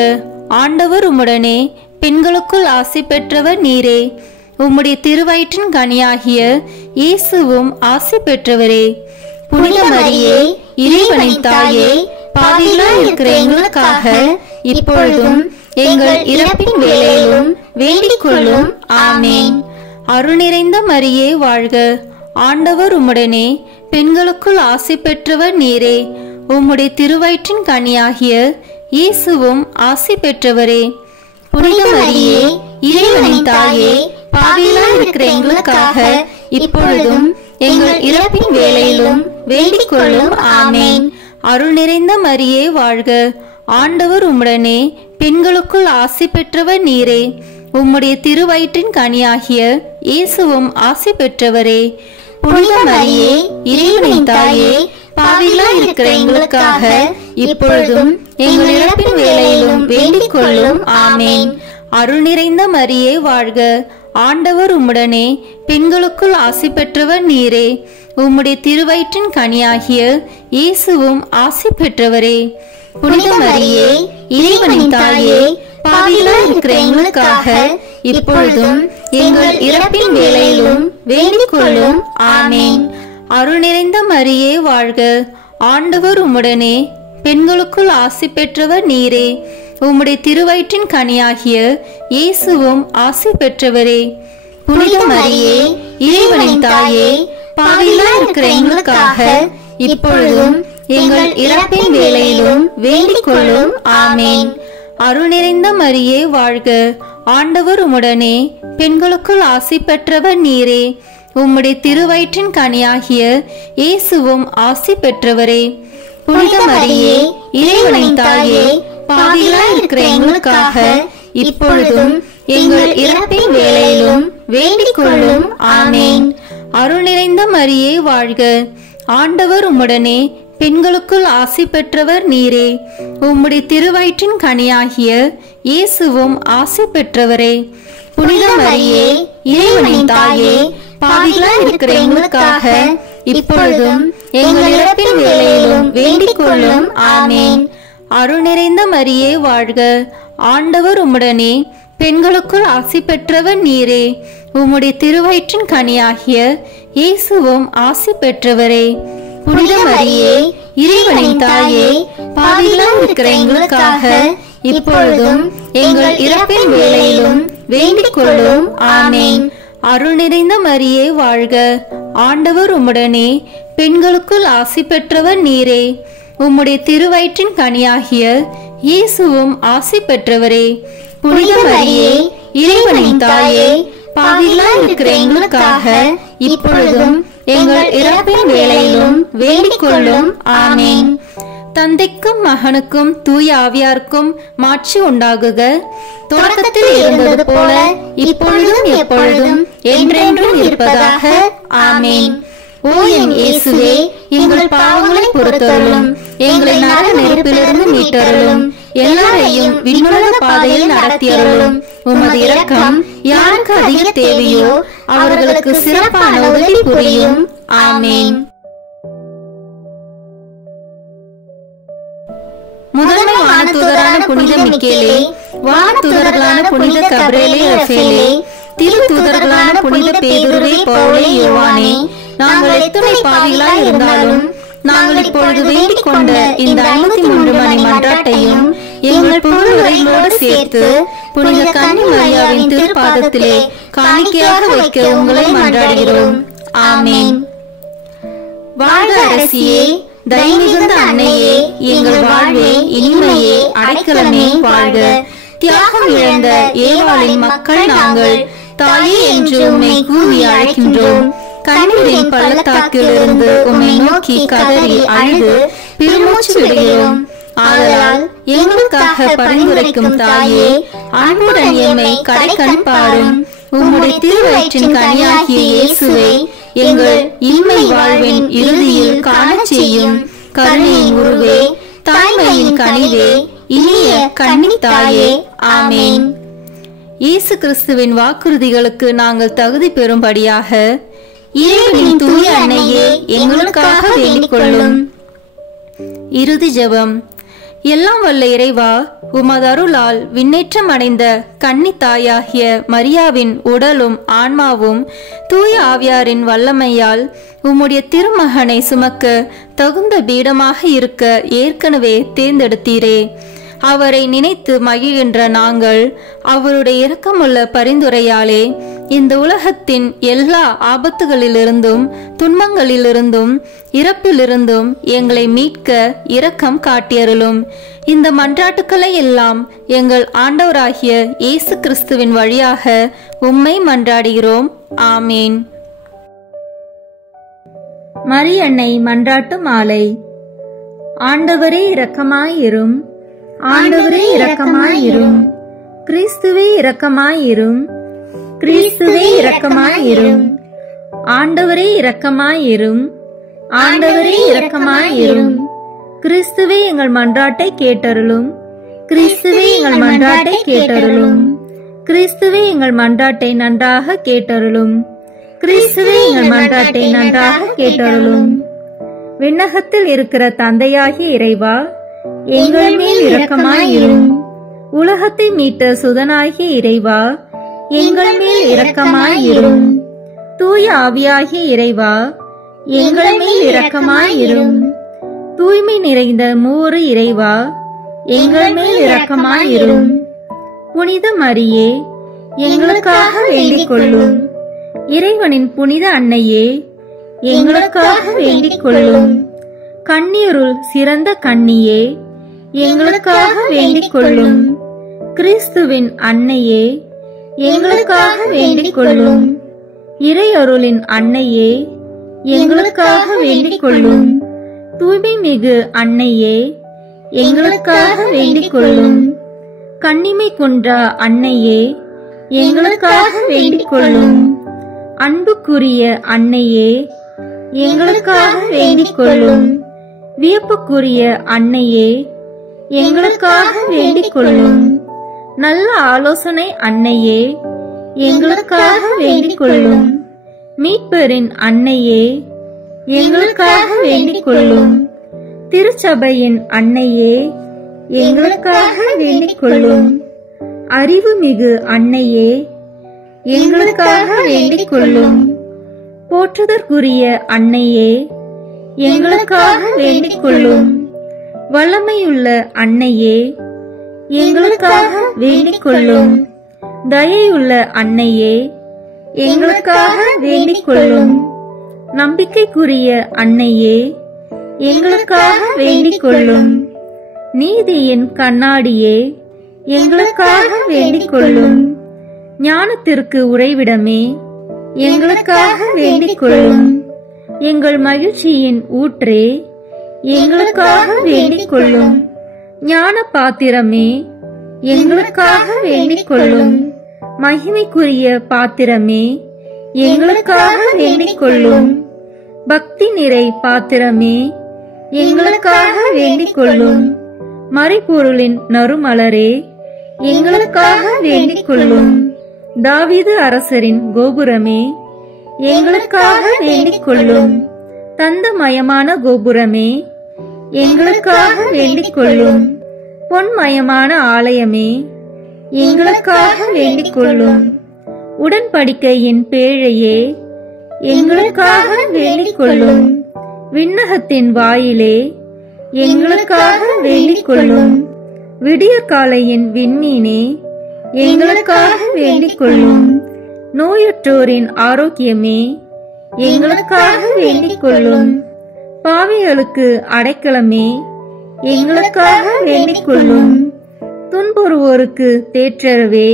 ஆண்டவர் உம்முடனே, பெண்களுக்குள் ஆசி பெற்றவர் நீரே. உம்முடைய திருவயிற்றின் கனியாகிய இயேசுவும் ஆசி பெற்றவரே. புனித மரியே, இறைவனின் தாயே, பாவிகளாய் இருக்கிற எங்களுக்காக இப்பொழுதும் எங்கள் இறப்பின் வேளையிலும் வேண்டிக் கொள்ளும். ஆமேன். அருள் நிறைந்த மரியே வாழ்க. ஆண்டவர் உம்முடனே, பெண்களுக்குள் ஆசி பெற்றவர் நீரே. உம்முடைய திருவயிற்றின் கனியாகிய இயேசுவும் ஆசி பெற்றவரே. புனித மரியே, இறைவனின் தாயே, பாவிகளாய் இருக்கிற எங்களுக்காக இப்பொழுதும் எங்கள் இறப்பின் வேளையிலும் வேண்டிக் கொள்ளும். ஆமேன். அருள் நிறைந்த மரியே வாழ்க. ஆண்டவர் உம்முடனே, பெண்களுக்குள் ஆசி பெற்றவர் நீரே. உம்முடைய திருவயிற்றின் கனியாகிய இயேசுவும் ஆசி பெற்றவரே. புனித மரியே, இறைவனின் தாயே, பாவிகளாய் இருக்கிற எங்களுக்காக இப்பொழுதும் எங்கள் இறப்பின் வேளையிலும் வேண்டிக் கொள்ளும். ஆமேன். அருள் நிறைந்த மரியே வாழ்க. ஆண்டவர் உம்முடனே, பெண்களுக்குள் ஆசி பெற்றவர் நீரே. உம்முடைய திருவயிற்றின் கனியாகிய இயேசுவும் ஆசி பெற்றவரே. புனித மரியே, இறைவனின் தாயே, பாவிகளாய் இருக்கிற எங்களுக்காக இப்பொழுதும் எங்கள் இறப்பின் வேளையிலும் வேண்டிக் கொள்ளும். ஆமேன். அருள் நிறைந்த மரியே வாழ்க. ஆண்டவர் உம்முடனே, பெண்களுக்குள் ஆசி பெற்றவர் நீரே. உம்முடைய திருவயிற்றின் கனியாகிய இயேசுவும் ஆசி பெற்றவரே. புனித மரியே, இறைவனின் தாயே, பாவிகளாய் இருக்கிற எங்களுக்காக இப்பொழுதும் எங்கள் இறப்பின் வேளையிலும் வேண்டிக் கொள்ளும். ஆமேன். அருள் நிறைந்த மரியே வாழ்க. ஆண்டவர் உம்முடனே, பெண்களுக்குள் ஆசி பெற்றவர் நீரே. உம்முடைய திருவயிற்றின் கனியாகிய இயேசுவும் ஆசி பெற்றவரே. புனித மரியே, இறைவனின் தாயே, பாவிகளாய் இருக்கிற எங்களுக்காக இப்பொழுதும் எங்கள் இறப்பின் வேளையிலும் வேண்டிக் கொள்ளும். ஆமேன். அருள் நிறைந்த மரியே வாழ்க. ஆண்டவர் உம்முடனே, பெண்களுக்குள் ஆசி பெற்றவர் நீரே. உம்முடைய திருவயிற்றின் கனியாகிய இயேசுவும் ஆசி பெற்றவரே. புனித மரியே, இறைவனின் தாயே, பாவிகளாய் இருக்கிற எங்களுக்காக இப்பொழுதும் எங்கள் இறப்பின் வேளையிலும் வேண்டிக் கொள்ளும். ஆமேன். அருள் நிறைந்த மரியே வாழ்க. ஆண்டவர் உம்முடனே, பெண்களுக்குள் ஆசி பெற்றவர் நீரே. உம்முடைய திருவயிற்றின் கனியாகிய இயேசுவும் ஆசி பெற்றவரே. புனித மரியே, இறைவனின் தாயே, பாவிகளாய் இருக்கிற எங்களுக்காக இப்பொழுதும் எங்கள் இறப்பின் வேளையிலும் வேண்டிக் கொள்ளும். ஆமேன். அருள் நிறைந்த மரியே வாழ்க. ஆண்டவர் உம்முடனே, பெண்களுக்குள் ஆசி பெற்றவர் நீரே. உம்முடைய திருவயிற்றின் கனியாகிய இயேசுவும் ஆசி பெற்றவரே. புனித மரியே, இறைவனின் தாயே, பாவிகளாய் இருக்கிற எங்களுக்காக இப்பொழுதும் எங்கள் இறப்பின் வேளையிலும் வேண்டிக் கொள்ளும். ஆமேன். தந்தைக்கும் மகனுக்கும் தூய ஆவியாருக்கும் மாட்சி உண்டாகுக. தொடக்கத்தில் இருந்தது போல இப்பொழுதும் எப்பொழுதும் என்றென்றும் இருப்பதாக. ஆமேன். ஓ என் இயேசுவே, எங்கள் பாவங்களை பொறுத்தருளும், எங்களை நரக நெருப்பிலிருந்து மீட்டருளும். எல்லாரையும் விண்ணுலக பாதையில் நடத்தியருளும். உமது இரக்கம் யாருக்கு அதிக தேவையோ அவர்களுக்கு சிறப்பான உதவி புரியும். ஆமேன். முதன்மை வானதூதரான புனித மிக்கேலே, வானதூதர்களான புனித கபிரேலே, ரஃபேலே, திரு தூதர்களான புனித பேதுருவே, பவுலே, யோவானே, நாங்கள் எத்தனை பாவிகளாய் இருந்தாலும் நாங்கள் இப்பொழுது வேண்டிக் கொண்ட இந்த 53 மணி மன்றாட்டையும் எங்கள் புகழ் உரைகளோடு சேர்த்து புனித கன்னி மரியாவின் திருப்பாதத்திலே காணிக்கையாக வைக்க உங்களை மன்றாடுகிறோம். ஆமேன். வாழ்க அரசியே, தயமிகுந்த அன்னையே, எங்கள் வாழ்வே, இனிமையே, அடைக்கலமே, வாழ்க. தியாகம் இழந்த ஏவாளின் மக்கள் நாங்கள், தாயே என்று உம்மை கூவி அழைக்கின்றோம். கண்ணீரின் பள்ளத்தாக்கில் இருந்து உம்மை நோக்கி கதறி அழுது பெருமூச்சு விடுகிறோம். ஆதலால் எங்களுக்காக பரிந்துரைக்கும் தாயே, அன்புடன் எம்மை கடைக்கண் பாரும். உம்முடைய திருவயிற்றின் கனியாகிய இயேசுவை எங்கள் இன்மை வாழ்வின் இறுதியில் காணச் செய்யும். கருணையின் உருவே, தாய்மையின் கனிவே, இனிய கன்னி தாயே. ஆமேன். இயேசு கிறிஸ்துவின் வாக்குறுதிகளுக்கு நாங்கள் தகுதி பெறும்படியாக இறைவனின் தூய அன்னையே எங்களுக்காக வேண்டிக் கொள்ளும். இறுதி ஜெபம். எல்லாம் வல்ல இறைவா, உமது அருளால் விண்ணேற்றம் அடைந்த கன்னி தாயாகிய மரியாவின் உடலும் ஆன்மாவும் தூய ஆவியாரின் வல்லமையால் உம்முடைய திருமகனை சுமக்க தகுந்த பீடமாக இருக்க ஏற்கனவே தேர்ந்தெடுத்தீரே. அவரை நினைத்து மகிழ்கின்ற நாங்கள் அவருடைய இரக்கமுள்ள பரிந்துரையாலே இந்த உலகத்தின் எல்லா ஆபத்துகளிலிருந்தும் துன்பங்களிலிருந்தும் இறப்பிலிருந்தும் எங்களை மீட்க இரக்கம் காட்டியருளும். இந்த மன்றாட்டுக்களை எல்லாம் எங்கள் ஆண்டவராகிய இயேசு கிறிஸ்துவின் வழியாக உம்மை மன்றாடுகிறோம். ஆமேன். மரியன்னை மன்றாட்டு மாலை. ஆண்டவரே இரக்கமாயிரும். ஆண்டவரே இரக்கமாயிரும். கிறிஸ்துவே இரக்கமாயிரும். கிறிஸ்துவே இரக்கமாயிரும். ஆண்டவரே இரக்கமாயிரும். ஆண்டவரே இரக்கமாயிரும். கிறிஸ்துவே எங்கள் மன்றாட்டை கேட்டருளும். கிறிஸ்துவே எங்கள் மன்றாட்டை கேட்டருளும். கிறிஸ்துவே எங்கள் மன்றாட்டை நன்றாக கேட்டருளும். கிறிஸ்துவே எங்கள் மன்றாட்டை நன்றாக கேட்டருளும். விண்ணகத்தில் இருக்கிற தந்தையாகிய இறைவா, எங்கள் மேல் இரக்கமாயிரும். உலகத்தை மீட்ட சுதனாகிய இறைவா, எங்கள் மேல் இரக்கமாயிரும். தூய ஆவியாகிய இறைவா, எங்கள் மேல் இரக்கமாயிரும். தூய்மை நிறைந்த மூவரு இறைவா, எங்கள் மேல் இரக்கமாயிரும். புனித மரியே, எங்களுக்காக வேண்டிக் கொள்ளும். இறைவனின் புனித அன்னையே, எங்களுக்காக வேண்டிக் கொள்ளும். கன்னியருள் சிறந்த கன்னியே, எங்களுக்காக வேண்டிக் கொள்ளும். கிறிஸ்துவின் அன்னையே, எங்களுக்காக வேண்டிக் கொள்ளும். இறையருளின் அன்னையே, எங்களுக்காக வேண்டிக் கொள்ளும். தூய்மை மிகு அன்னையே, எங்களுக்காக வேண்டிக் கொள்ளும். கன்னிமை குன்றா அன்னையே, எங்களுக்காக வேண்டிக் கொள்ளும். அன்புக்குரிய அன்னையே, எங்களுக்காக வேண்டிக் கொள்ளும். வியப்புக்குரிய அன்னையே, எங்களுக்காக வேண்டிக் கொள்ளும். நல்ல ஆலோசனை அன்னையே, எங்களுக்காக வேண்டிக் கொள்ளும். மீட்பரின் அன்னையே, எங்களுக்காக வேண்டிக் கொள்ளும். திருச்சபையின் அன்னையே, எங்களுக்காக வேண்டிக் கொள்ளும். அறிவுமிகு அன்னையே, எங்களுக்காக வேண்டிக் கொள்ளும். போற்றுதற்குரிய அன்னையே, எங்களுக்காக வேண்டிக் கொள்ளும். வல்லமையுள்ள அன்னையே, எங்களுக்காக வேண்டிக் கொள்ளும். தயையுள்ள அன்னையே, எங்களுக்காக வேண்டிக் கொள்ளும். நம்பிக்கைக்குரிய அன்னையே, எங்களுக்காக வேண்டிக் கொள்ளும். நீதியின் கண்ணாடியே, எங்களுக்காக வேண்டிக் கொள்ளும். ஞானத்திற்கு உறைவிடமே, எங்களுக்காக வேண்டிக் கொள்ளும். எங்கள் மகிழ்ச்சியின் ஊற்றே, எங்களுக்காக வேண்டிக் கொள்ளும். ஞான பாத்திரமே, எங்களுக்காக வேண்டிக் கொள்ளும். மகிமைக்குரிய பாத்திரமே, எங்களுக்காக வேண்டிக் கொள்ளும். பக்தி நிறை பாத்திரமே, எங்களுக்காக வேண்டிக் கொள்ளும். மறைபொருளின் நறுமலரே, எங்களுக்காக வேண்டிக் கொள்ளும். தாவீது அரசரின் கோபுரமே, எங்களுக்காக வேண்டிக் கொள்ளும். தந்தமயமான கோபுரமே, எங்களுக்காக வேண்டிக் கொள்ளும். பொன்மயமான ஆலயமே, எங்களுக்காக வேண்டிக் கொள்ளும். உடன்படிக்கையின் பேழையே, எங்களுக்காக வேண்டிக் கொள்ளும். விண்ணகத்தின் வாயிலே, எங்களுக்காக வேண்டிக் கொள்ளும். விடியற்காலையின் விண்மீனே, எங்களுக்காக வேண்டிக் கொள்ளும். நோயுற்றோரின் ஆரோக்கியமே, எங்களுக்காக வேண்டிக் கொள்ளும். பாவிகளுக்கு அடைக்கலமே, எங்களுக்காக வேண்டிக் கொள்ளும். துன்புறுவோருக்கு தேற்றரவே,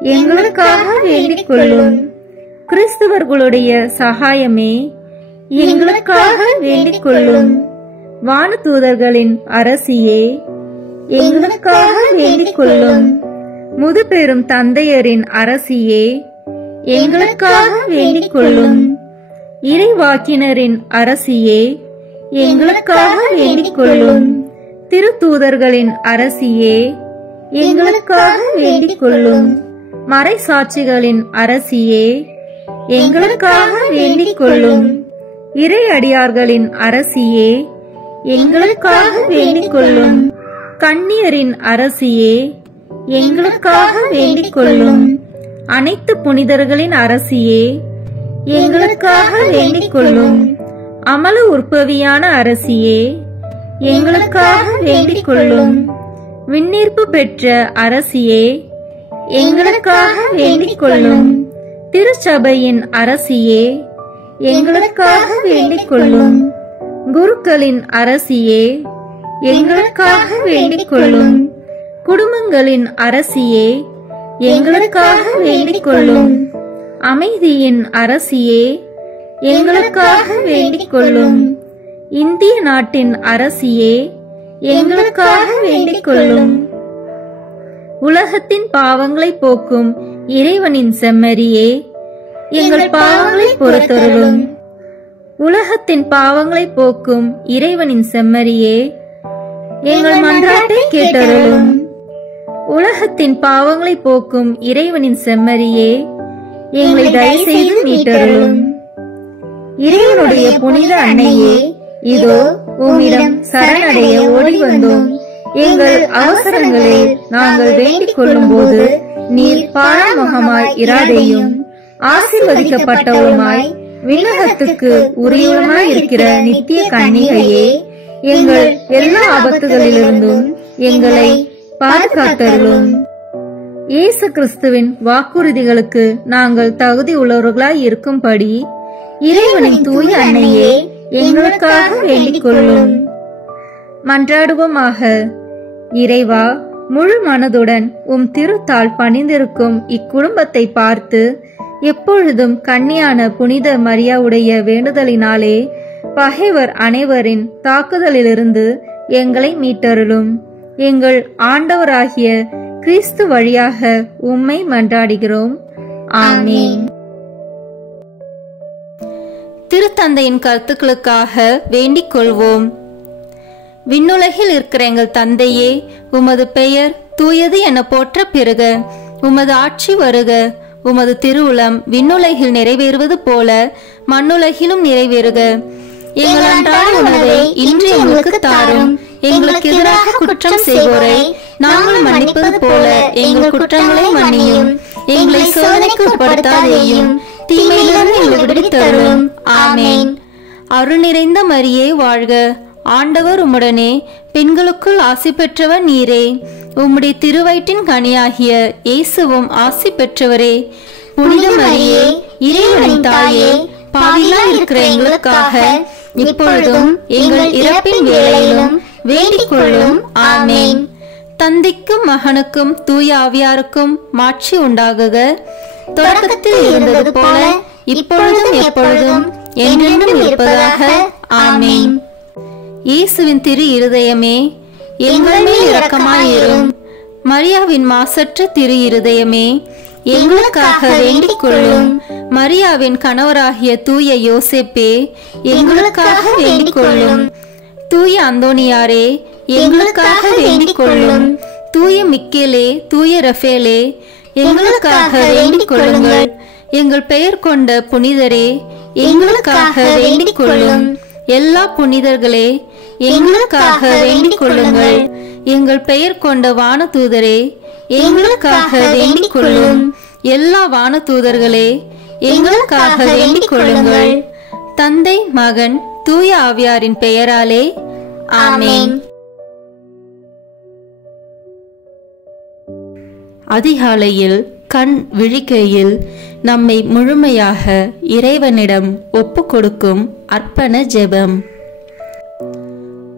எங்களுக்காக வேண்டிக் கொள்ளும். கிறிஸ்தவர்களுடைய சகாயமே, எங்களுக்காக வேண்டிக் கொள்ளும். வானதூதர்களின் அரசியே, எங்களுக்காக வேண்டிக் கொள்ளும். முதுபெரும் தந்தையரின் அரசியே, எங்களுக்காக வேண்டிக் கொள்ளும். இறைவாக்கினரின் அரசியே, எங்களுக்காக வேண்டிக் கொள்ளும். திருத்தூதர்களின் அரசியே, எங்களுக்காக வேண்டிக் கொள்ளும். மறைசாட்சிகளின் அரசியே, எங்களுக்காக வேண்டிக் கொள்ளும். இறையடியார்களின் அரசியே, எங்களுக்காக வேண்டிக் கொள்ளும். கன்னியரின் அரசியே, எங்களுக்காக வேண்டிக் கொள்ளும். அனைத்து புனிதர்களின் அரசியே, எங்களுக்காக வேண்டிக் கொள்ளும். அமல உற்பவியான அரசியே, எங்களுக்காக வேண்டிக் கொள்ளும். விண்ணீர்ப்பு பெற்ற அரசியே, எங்களுக்காக வேண்டிக் கொள்ளும். திருச்சபையின் அரசியே, எங்களுக்காக வேண்டிக் கொள்ளும். குருக்களின் அரசியே, எங்களுக்காக வேண்டிக் கொள்ளும். குடும்பங்களின் அரசியே, எங்களுக்காக வேண்டிக் கொள்ளும். அமைதியின் அரசியே, எங்களுக்காக வேண்டிக் கொள்ளும். இந்திய நாட்டின் அரசியே, எங்களுக்காக வேண்டிக் கொள்ளும். உலகத்தின் பாவங்களை போக்கும் இறைவனின் செம்மறியே, எங்கள் பாவங்களை பொறுத்தருளும். உலகத்தின் பாவங்களை போக்கும் இறைவனின் செம்மறியே, எங்கள் மன்றாட்டை கேட்டருளும். உலகத்தின் பாவங்களை போக்கும் இறைவனின் செம்மறியே, எங்களை தயவு செய்து மீட்டருளும். இறைவனுடைய புனித அன்னையே, இதோ உம்மிடம் சரணடைய ஓடி வந்தோம். எங்கள் அவசரங்களை நாங்கள் வேண்டிக் கொள்ளும் போது நீர் பாராமுகமாய் இராதேயும். ஆசீர்வதிக்கப்பட்டவருமாய் விண்ணகத்துக்கு உரியவருமாய் இருக்கிற நித்திய கன்னிகையே, எங்கள் எல்லா ஆபத்துகளிலிருந்தும் எங்களை பாதுகாத்தருளும். இயேசு கிறிஸ்துவின் வாக்குறுதிகளுக்கு நாங்கள் தகுதி உள்ளவர்களாய் இருக்கும்படி இறைவனின் தூய அன்னையே, எங்களுக்காக வேண்டிக் கொள்ளும். மன்றாடுவோமாக. இறைவா, முழு மனதுடன் உம் திருத்தால் பணிந்திருக்கும் இக்குடும்பத்தை பார்த்து எப்பொழுதும் கன்னியான புனித மரியாவுடைய வேண்டுதலினாலே பகைவர் அனைவரின் தாக்குதலிலிருந்து எங்களை மீட்டருளும். எங்கள் ஆண்டவராகிய கிறிஸ்து வழியாக உம்மை மன்றாடுகிறோம். ஆமென். திருத்தந்தையின் கருத்துக்களுக்காக வேண்டிக் கொள்வோம். விண்ணுலகில் இருக்கிற எங்கள் தந்தையே, உமது பெயர் தூயது என போற்ற பெறுக. உமது ஆட்சி வருக. உமது திருவுளம் விண்ணுலகில் நிறைவேறுவது போல மண்ணுலகிலும் நிறைவேறுக. எங்கள் அன்றாட உணவை இன்று எங்களுக்கு தாரும். எங்களுக்கு எதிராக குற்றம் செய்வோரை நாங்கள் மன்னிப்பது போல எங்கள் குற்றங்களை மன்னியும். எங்களை சோதனைக்கு உட்படுத்தாதேயும், தீமையிலிருந்து எங்களை விடுவித்தருளும். ஆமென். அருள் நிறைந்த மரியே வாழ்க. ஆண்டவர் உம்முடனே, பெண்களுக்குள் ஆசி பெற்றவர் நீரே. உம்முடைய திருவயிற்றின் கனியாகிய இயேசுவும் ஆசி பெற்றவரே. புனித மரியே, இறைவனின் தாயே, பாவிகளாய் இருக்கிற எங்களுக்காக இப்பொழுதும் எங்கள் இறப்பின் வேளையிலும் வேண்டிக் கொள்ளும். ஆமென். தந்தைக்கும் மகனுக்கும் தூய ஆவியாருக்கும் மாட்சி உண்டாகுக. தொடக்கத்தில் இருந்தது போல இப்பொழுதும் எப்பொழுதும் என்றென்றும் இருப்பதாக. ஆமென். இயேசுவின் திரு இருதயமே, எங்கள் மேல் இரக்கமாயிரும். மரியாவின் மாசற்ற திரு இருதயமே, எங்களுக்காக வேண்டிக் கொள்ளும். மரியாவின் கணவராகிய தூய யோசேப்பே, எங்களுக்காக வேண்டிக் கொள்ளும். தூய அந்தோனியாரே, எங்களுக்காக வேண்டிக் கொள்ளும். தூய மிக்கேலே, தூய ரஃபேலே, எங்களுக்காக வேண்டிக் கொள்ளுங்கள். எங்கள் பெயர் கொண்ட புனிதரே, எங்களுக்காக வேண்டிக் கொள்ளும். எல்லா புனிதர்களே, எங்களுக்காக வேண்டிக் கொள்ளுங்கள். எங்கள் பெயர் கொண்ட வானதூதரே, எங்களுக்காக வேண்டிக் கொள்ளும். எல்லா வானதூதர்களே, எங்களுக்காக வேண்டிக் கொள்ளுங்கள். தந்தை, மகன், தூய ஆவியாரின் பெயராலே ஆமென். அதிகாலையில் கண் விழிக்கையில் நம்மை முழுமையாக இறைவனிடம் ஒப்பு கொடுக்கும் அர்ப்பண ஜெபம்.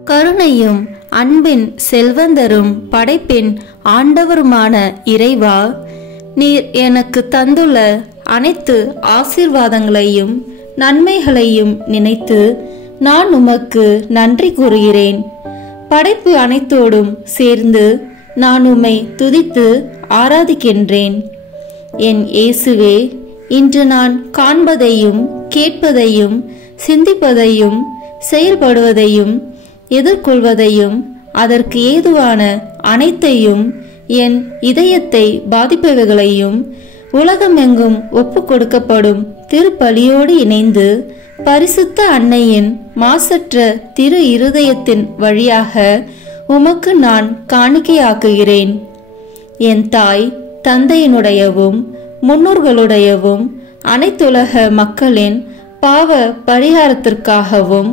கருணையும் அன்பின் செல்வந்தரும் படைப்பின் ஆண்டவருமான இறைவா, நீர் எனக்கு தந்துள்ள அனைத்து ஆசீர்வாதங்களையும் நன்மைகளையும் நினைத்து நான் உமக்கு நன்றி கூறுகிறேன். படைப்பு அனைத்தோடும் சேர்ந்து நான் உம்மை துதித்து ஆராதிக்கின்றேன். என் இயேசுவே, இன்று நான் காண்பதையும் கேட்பதையும் சிந்திப்பதையும் செயல்படுவதையும் எதிர்கொள்வதையும் அதற்கு ஏதுவான அனைத்தையும் என் இதயத்தை பாதிப்பவைகளையும் உலகமெங்கும் ஒப்பு கொடுக்கப்படும் திருப்பலியோடு இணைந்து பரிசுத்த அன்னையின் மாசற்ற திரு இருதயத்தின் வழியாக உமக்கு நான் காணிக்கையாக்குகிறேன். என் தாய் தந்தையினுடையவும் முன்னோர்களுடையவும் அனைத்துலக மக்களின் பாவ பரிகாரத்திற்காகவும்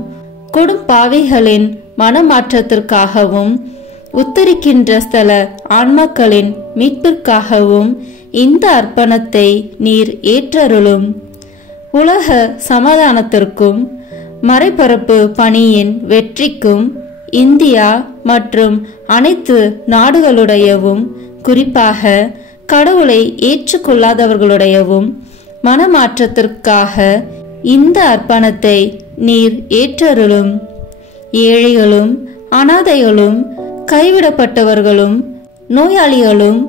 கொடும்பாவிகளின் மனமாற்றத்திற்காகவும் உத்தரிக்கின்ற ஸ்தல ஆன்மாக்களின் மீட்பிற்காகவும் இந்த அர்ப்பணத்தை நீர் ஏற்றருளும். உலக சமாதானத்திற்கும் மறைபரப்பு பணியின் வெற்றிக்கும் இந்தியா மற்றும் அனைத்து நாடுகளுடையவும் குறிப்பாக கடவுளை ஏற்றுக்கொள்ளாதவர்களுடையவும் மனமாற்றத்திற்காக இந்த அர்ப்பணத்தை நீர் ஏற்றருளும். ஏழைகளும் அனாதைகளும் கைவிடப்பட்டவர்களும் நோயாளிகளும்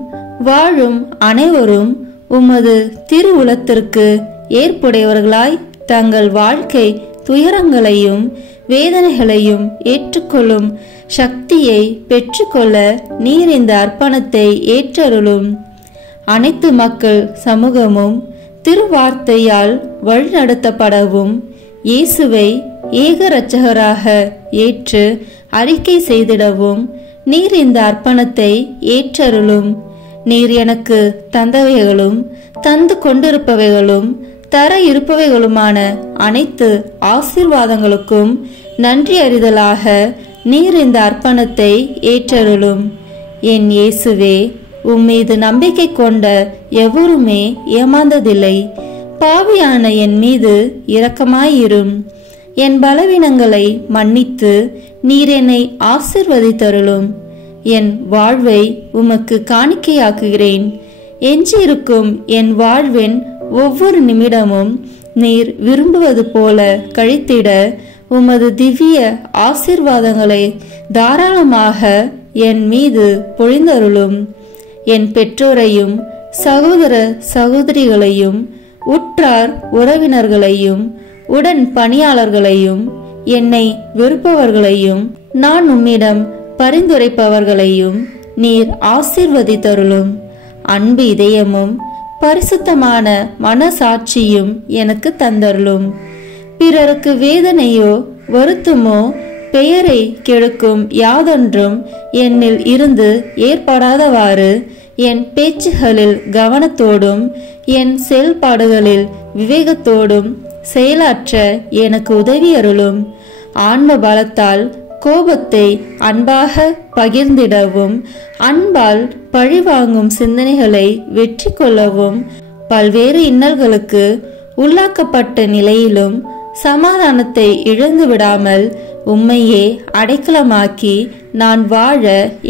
வாழும் அனைவரும் உமது திருவுளத்திற்கு ஏற்புடையவர்களாய் தங்கள் வாழ்க்கை துயரங்களையும் வேதனைகளையும் ஏற்றுக்கொள்ளும் சக்தியை பெற்றுக்கொள்ள நீர் இந்த அர்ப்பணத்தை ஏற்றருளும். அனைத்து மக்கள் சமூகமும் திருவார்த்தையால் வழிநடத்தப்படவும் இயேசுவை ஏக இரட்சகராக ஏற்று அறிக்கை செய்திடவும் நீர் இந்த அர்ப்பணத்தை ஏற்றருளும். நீர் எனக்கு தந்தவைகளும் தந்து கொண்டிருப்பவைகளும் தர இருப்பவைகளுமான அனைத்து ஆசீர்வாதங்களுக்கும் நன்றி அறிதலாக நீர் இந்த அர்ப்பணத்தை ஏற்றருளும். என் இயேசுவே, உம்மீது நம்பிக்கை கொண்ட எவருமே ஏமாந்ததில்லை. பாவியான என் மீது இரக்கமாயிரும். என் பலவீனங்களை மன்னித்து நீர் என்னை ஆசீர்வதித்தருளும். என் வாழ்வை உமக்கு காணிக்கையாக்குகிறேன். எஞ்சியிருக்கும் என் வாழ்வின் ஒவ்வொரு நிமிடமும் நீர் விரும்புவது போல கழித்திட உமது திவ்ய ஆசீர்வாதங்களை தாராளமாக என் மீது பொழிந்தருளும். என் பெற்றோரையும் சகோதர சகோதரிகளையும் உற்றார் உறவினர்களையும் உடன் பணியாளர்களையும் என்னை வெறுப்பவர்களையும் நான் உம்மிடம் பரிந்துரைப்பவர்களையும் நீர் ஆசீர்வதித்தருளும். அன்பு இதயமும் பரிசுத்தமான மனசாட்சியும் எனக்கு தந்தருளும். பிறருக்கு வேதனையோ வருத்தமோ பெயரை கெடுக்கும் யாதொன்றும் என்னில் இருந்து ஏற்படாதவாறு என் பேச்சுகளில் கவனத்தோடும் என் செயல்பாடுகளில் விவேகத்தோடும் செயலாற்ற எனக்கு உதவி அருளும். ஆன்ம பலத்தால் கோபத்தை அன்பாக பகிர்ந்திடவும் அன்பால் பழிவாங்கும் சிந்தனைகளை வெற்றி கொள்ளவும் பல்வேறு இன்னல்களுக்கு உள்ளாக்கப்பட்ட நிலையிலும் சமாதானத்தை இழந்து விடாமல் உம்மையே அடைக்கலமாக்கி நான் வாழ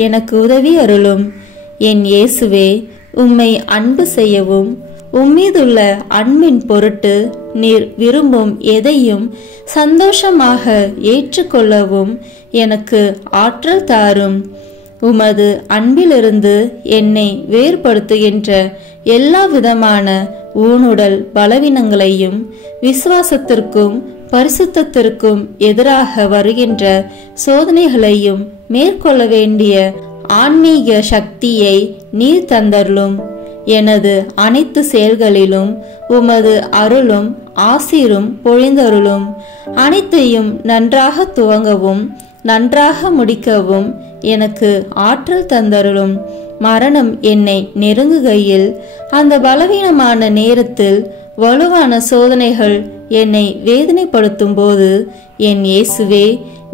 எனக்கு உதவி அருளும். என் இயேசுவே, உம்மை அன்பு செய்யவும் உம்மீதுள்ள அன்பின் பொருட்டு நீர் விரும்பும் எதையும் சந்தோஷமாக ஏற்றுக்கொள்ளவும் எனக்கு ஆற்றல் தாரும். உமது அன்பிலிருந்து என்னை வேறுபடுத்துகின்ற எல்லா விதமான ஊனுடல் பலவீனங்களையும் விசுவாசத்திற்கும் பரிசுத்தத்திற்கும் எதிராக வருகின்ற சோதனைகளையும் மேற்கொள்ள வேண்டிய ஆன்மீக சக்தியை நீர் தந்தருளும். எனது அனைத்து செயல்களிலும் உமது அருளும் ஆசீரும் பொழிந்தருளும். அனைத்தையும் நன்றாக துவங்கவும் நன்றாக முடிக்கவும் எனக்கு ஆற்றல் தந்தருளும். மரணம் என்னை நெருங்குகையில் அந்த பலவீனமான நேரத்தில் வலுவான சோதனைகள் என்னை வேதனைப்படுத்தும் போது என் இயேசுவே,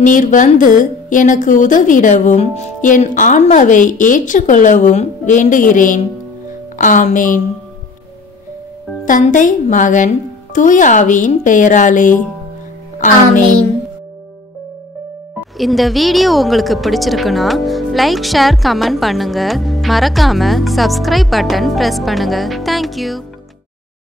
நீர் வந்து எனக்கு உதவிடவும் என் ஆன்மாவை ஏற்றுக்கொள்ளவும் வேண்டுகிறேன். ஆமேன். தந்தை, மகன், தூய ஆவியின் பெயராலே ஆமேன். இந்த வீடியோ உங்களுக்கு பிடிச்சிருக்குன்னா லைக், ஷேர், கமெண்ட் பண்ணுங்க. மறக்காம சப்ஸ்கிரைப் பட்டன் பிரஸ் பண்ணுங்க. தேங்க்யூ.